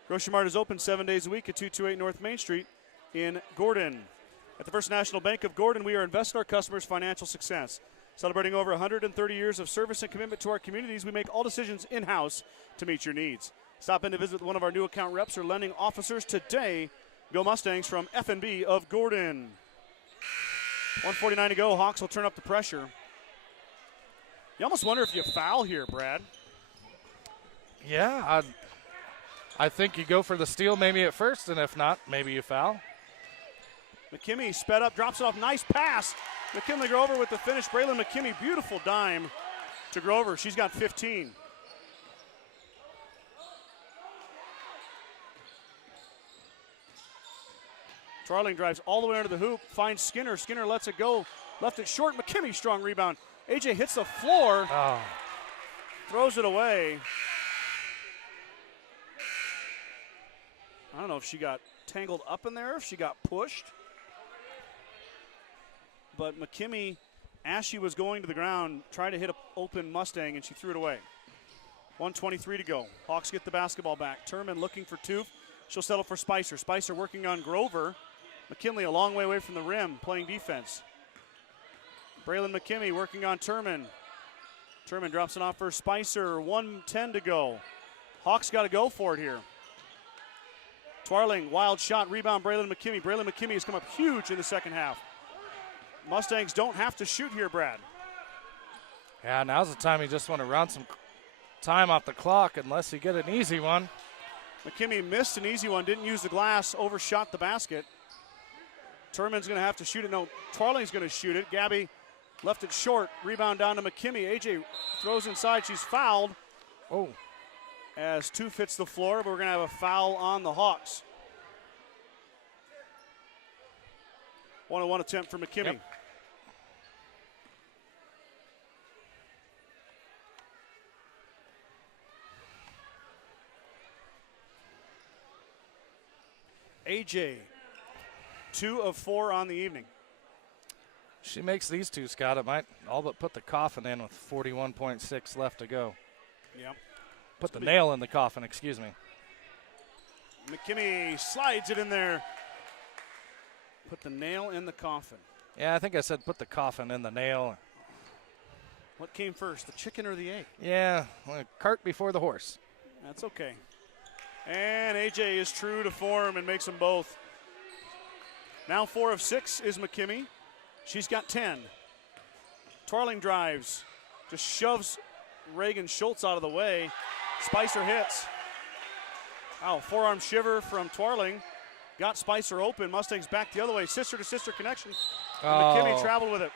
Grocery Mart is open 7 days a week at 228 North Main Street in Gordon. At the First National Bank of Gordon, we are investing in our customers' financial success. Celebrating over 130 years of service and commitment to our communities, we make all decisions in-house to meet your needs. Stop in to visit one of our new account reps or lending officers today. Go Mustangs from F&B of Gordon. 1:49 to go. Hawks will turn up the pressure. You almost wonder if you foul here, Brad. Yeah, I think you go for the steal maybe at first, and if not, maybe you foul. McKimmie sped up, drops it off. Nice pass. McKinley Grover with the finish. Braylon McKimmie, beautiful dime to Grover. She's got 15. Charling drives all the way under the hoop, finds Skinner. Skinner lets it go. Left it short. McKimmie, strong rebound. AJ hits the floor. Oh. Throws it away. I don't know if she got tangled up in there, if she got pushed. But McKimmie, as she was going to the ground, tried to hit an open Mustang, and she threw it away. 1:23 to go. Hawks get the basketball back. Turman looking for Toof. She'll settle for Spicer. Spicer working on Grover. McKinley a long way away from the rim, playing defense. Braylon McKimmie working on Turman. Turman drops it off for Spicer. 1:10 to go. Hawks got to go for it here. Twarling, wild shot, rebound, Braylon McKimmie. Braylon McKimmie has come up huge in the second half. Mustangs don't have to shoot here, Brad. Yeah, now's the time you just want to run some time off the clock unless you get an easy one. McKimmie missed an easy one, didn't use the glass, overshot the basket. Turman's going to have to shoot it. No, Twarling's going to shoot it. Gabby Left it short. Rebound down to McKimmey. AJ throws inside. She's fouled. Oh. As Tooth hits the floor, but we're going to have a foul on the Hawks. 1-on-1 attempt for McKimmey. Yep. AJ, 2 of 4 on the evening. She makes these two, Scott. It might all but put the coffin in with 41.6 left to go. Yep. Put the nail in the coffin, excuse me. McKimmey slides it in there. Put the nail in the coffin. Yeah, I think I said put the coffin in the nail. What came first, the chicken or the egg? Yeah, well, cart before the horse. That's okay. And AJ is true to form and makes them both. Now 4 of 6 is McKimmey. She's got 10. Twarling drives, just shoves Reagan Schultz out of the way. Spicer hits. Wow, forearm shiver from Twarling. Got Spicer open. Mustangs back the other way. Sister-to-sister connection. And McKimmey traveled with it.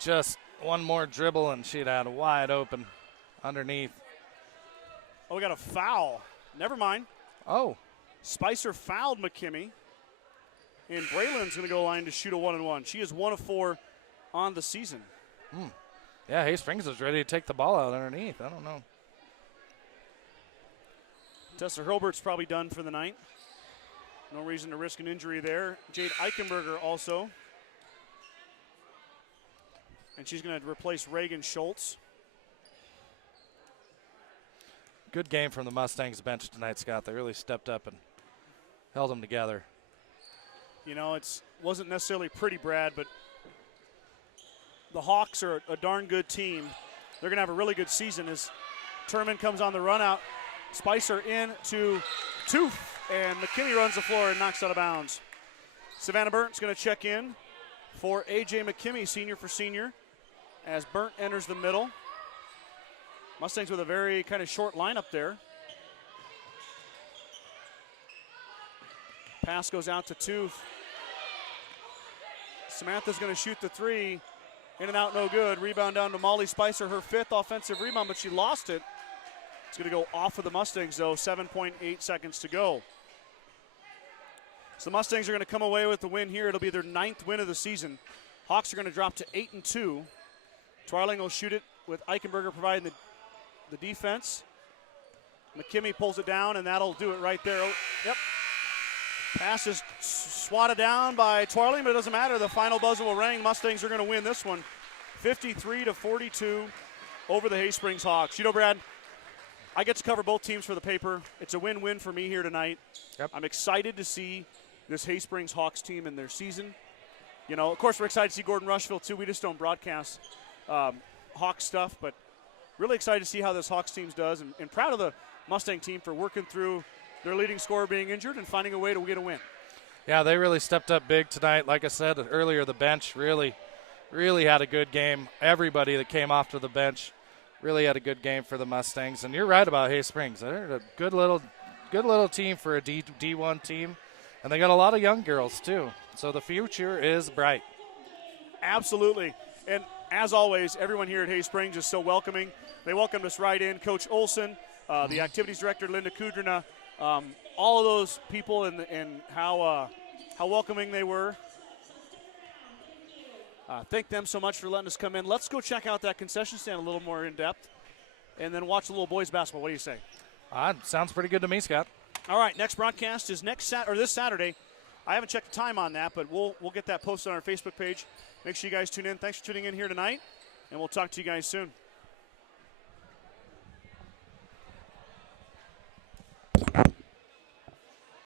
Just one more dribble and she'd had wide open underneath. Oh, we got a foul. Never mind. Oh. Spicer fouled McKimmey. And Braylon's going to go line to shoot a 1-and-1. She is 1 of 4 on the season. Yeah, Hay Springs is ready to take the ball out underneath. I don't know. Tessa Hurlbert's probably done for the night. No reason to risk an injury there. Jade Eichenberger also. And she's going to replace Reagan Schultz. Good game from the Mustangs bench tonight, Scott. They really stepped up and held them together. You know, it wasn't necessarily pretty, Brad, but the Hawks are a darn good team. They're going to have a really good season as Turman comes on the run out. Spicer in to Tooth, and McKinney runs the floor and knocks out of bounds. Savannah Burnt's going to check in for A.J. McKimmey, senior for senior, as Burnt enters the middle. Mustangs with a very kind of short lineup there. Pass goes out to Tooth. Samantha's going to shoot the 3. In and out, no good. Rebound down to Molly Spicer, her 5th offensive rebound, but she lost it. It's going to go off of the Mustangs, though. 7.8 seconds to go. So the Mustangs are going to come away with the win here. It'll be their 9th win of the season. Hawks are going to drop to 8-2. Twarling will shoot it with Eichenberger providing the defense. McKimmey pulls it down, and that'll do it right there. Oh, yep. Pass is swatted down by Twarling, but it doesn't matter. The final buzzer will ring. Mustangs are going to win this one 53-42 over the Hay Springs Hawks. You know, Brad, I get to cover both teams for the paper. It's a win-win for me here tonight. Yep. I'm excited to see this Hay Springs Hawks team in their season. You know, of course, we're excited to see Gordon-Rushville, too. We just don't broadcast Hawks stuff, but really excited to see how this Hawks team does, and proud of the Mustang team for working through their leading scorer being injured and finding a way to get a win. Yeah, they really stepped up big tonight. Like I said earlier, the bench really had a good game. Everybody that came off to the bench really had a good game for the Mustangs. And you're right about Hay Springs. They're a good little team for a D1 team. And they got a lot of young girls, too. So the future is bright. Absolutely. And as always, everyone here at Hay Springs is so welcoming. They welcomed us right in. Coach Olson, the activities director, Linda Kudrina, all of those people and how welcoming they were. Thank them so much for letting us come in. Let's go check out that concession stand a little more in depth and then watch a little boys basketball. What do you say? Sounds pretty good to me, Scott. All right, next broadcast is this Saturday. I haven't checked the time on that, but we'll get that posted on our Facebook page. Make sure you guys tune in. Thanks for tuning in here tonight, and we'll talk to you guys soon.